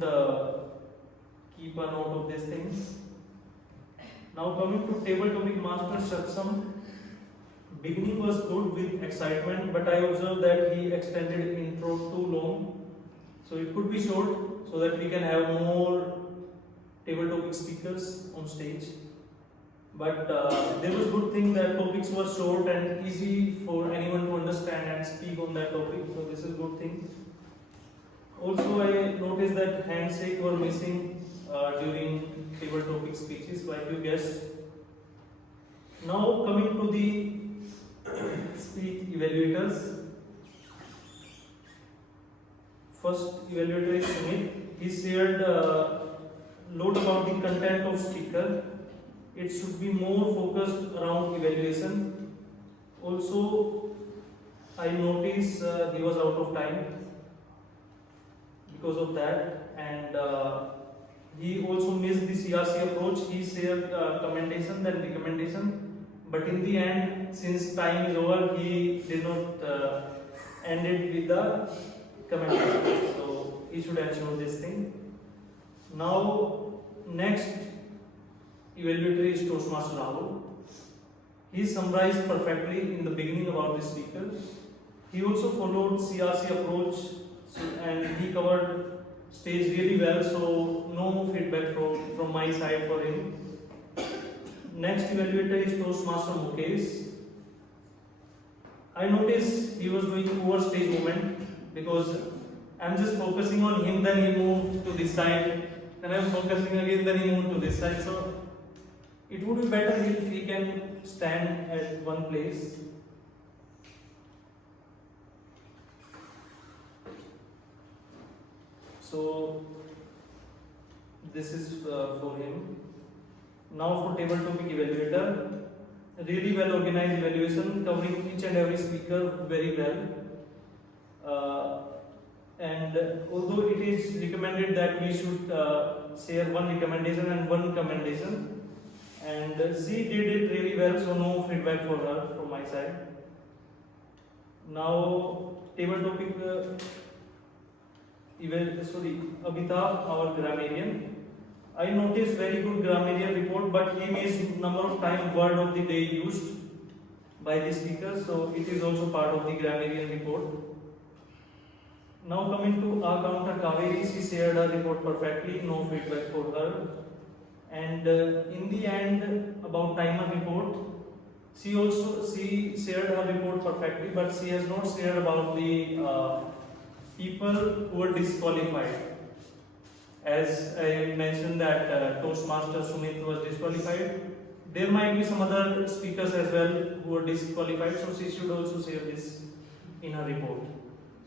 keep a note of these things. Now coming to table topic master Satsam. Beginning was good with excitement, but I observed that he extended intro too long. So it could be short so that we can have more table topic speakers on stage. But there was good thing that topics were short and easy for anyone to understand and speak on that topic. So this is good thing. Also, I noticed that handshake were missing during table topic speeches by few guests. Now coming to the speech evaluators. First evaluator is Sumit. He shared lot about the content of speaker. It should be more focused around evaluation. Also, I noticed he was out of time because of that, and he also missed the CRC approach. He shared commendation and recommendation, but in the end, since time is over, he did not end it with the commendation. So he should ensure this thing. Now, next evaluator is Toastmaster Rahul. He summarized perfectly in the beginning about the speaker. He also followed CRC approach and he covered stage really well, so no feedback from my side for him. Next evaluator is Toastmaster Mukesh. I noticed he was doing poor stage movement because I'm just focusing on him, then he moved to this side, then I'm focusing again, then he moved to this side. So it would be better if he can stand at one place. So this is for him. Now for table topic evaluator, really well organized evaluation covering each and every speaker very well. And although it is recommended that we should share one recommendation and one commendation, and she did it really well, so no feedback for her from my side. Now table topic Amitabh, our grammarian. I noticed very good grammarian report, but he missed number of time word of the day used by the speaker, so it is also part of the grammarian report. Now coming to our counter Kaveri, she shared her report perfectly, no feedback for her. And in the end, about timer report, she shared her report perfectly, but she has not shared about the people who were disqualified. As I mentioned that Toastmaster Sumit was disqualified, there might be some other speakers as well who were disqualified, so she should also share this in her report.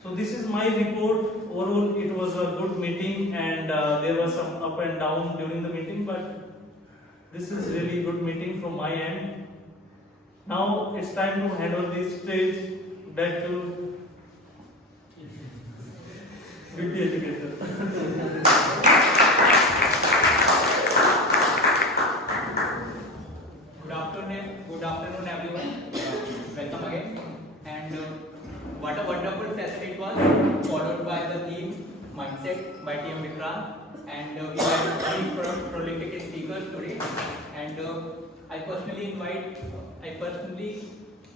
So this is my report. Overall, it was a good meeting, and there was some up and down during the meeting, but this is really good meeting from my end. Now it's time to hand over this stage back to beauty educator. Good afternoon everyone. Welcome again. And what a wonderful session it was, followed by the theme Mindset by TM Vikram. And we have three prolific speakers today. And I personally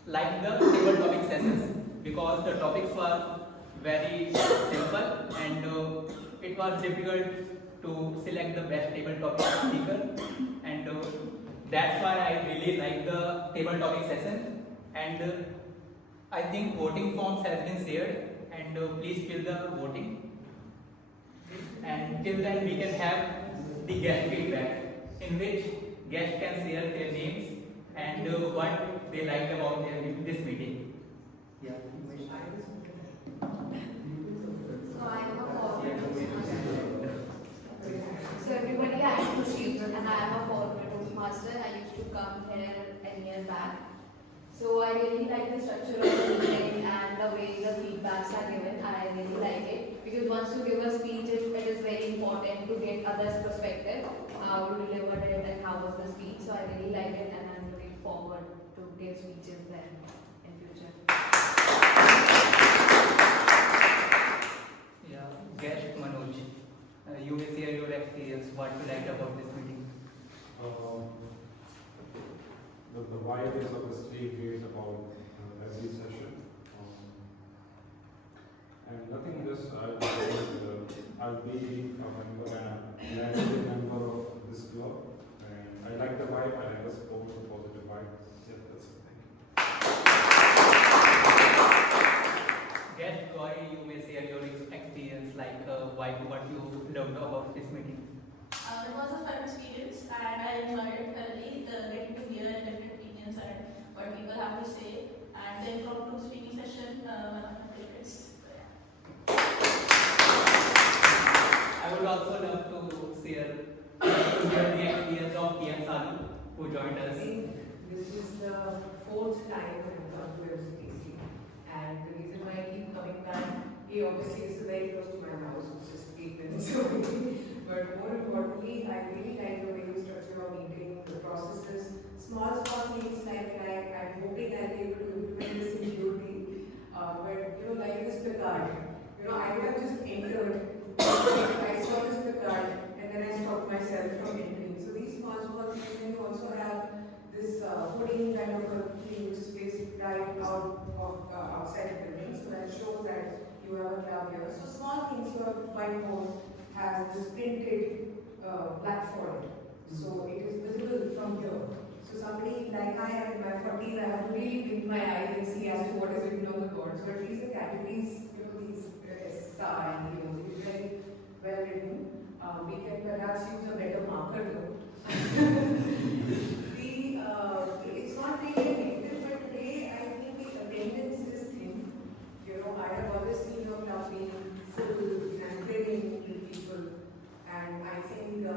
like the table topic sessions because the topics were very simple and it was difficult to select the best table topic speaker. And that's why I really like the table topic session. And I think voting forms has been shared, and please fill the voting. And till then we can have the guest feedback, in which guests can share their names and what they liked about this meeting. Yeah. So I am a former Toastmaster. So everybody, I am Kushi and I am a former Toastmaster. I used to come here a year back. So I really like the structure of the meeting and the way the feedbacks are given. I really like it because once you give a speech, it is very important to get others' perspective, how you delivered it and how was the speech. So I really like it and I'm looking forward to give speeches there in future. Yeah, guest Manoj, you may share your experience, what you liked about this meeting. The vibe is obviously great about every session. And nothing just I'll be a member and a member of this club. And I like the vibe, I like the support, the positive vibe. Yeah, that's it. Thank you. Guest Goy, you may share your experience, like what you loved about this meeting. It was a fun experience and I enjoyed it thoroughly, getting to hear different opinions and what people have to say. And then from two speaking session, one of my favorites. I would also love to share the experience of TM Salu, who joined us. This is the fourth time I've come to MCTC, and the reason why I keep coming back, he obviously is very close to my house, it's just 8 minutes away. But more importantly, I really like the way you structure your meeting, the processes, small things like I'm hoping I'll be able to implement this in beauty. But like this Picard, I would have just entered outside buildings, so that shows that you have a club here. So small things, your whiteboard has this printed platform, so it is visible from here. So somebody like I am in my 40s, I have to really blink my eyes and see as to what is written on the board. So at least the categories, these star and is very well written. We can perhaps use a better marker though. It's not really negative, but today I think the attendance is thin. I have always seen your club being full and brimming with people, and I think I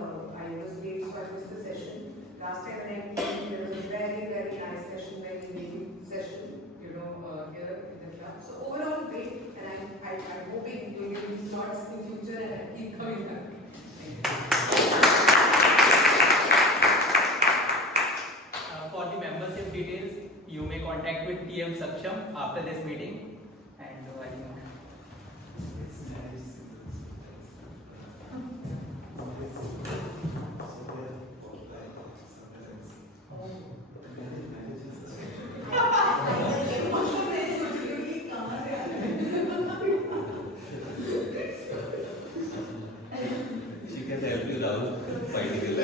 was late, so I missed the session. Last time when I came, there was a very, very nice session, very big session, here in the club. So overall great, and I'm hoping you'll give me slots in future and I'll keep coming back. For the membership details, you may contact with TM Saksham after this meeting. And She can help you out finding it.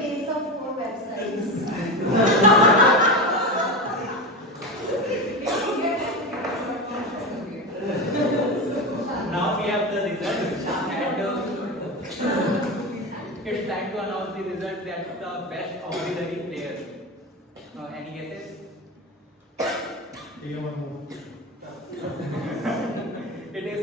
Details of 4 websites. now we have the results, and it's time to announce the results. That's the best auxiliary player. Any guesses? It is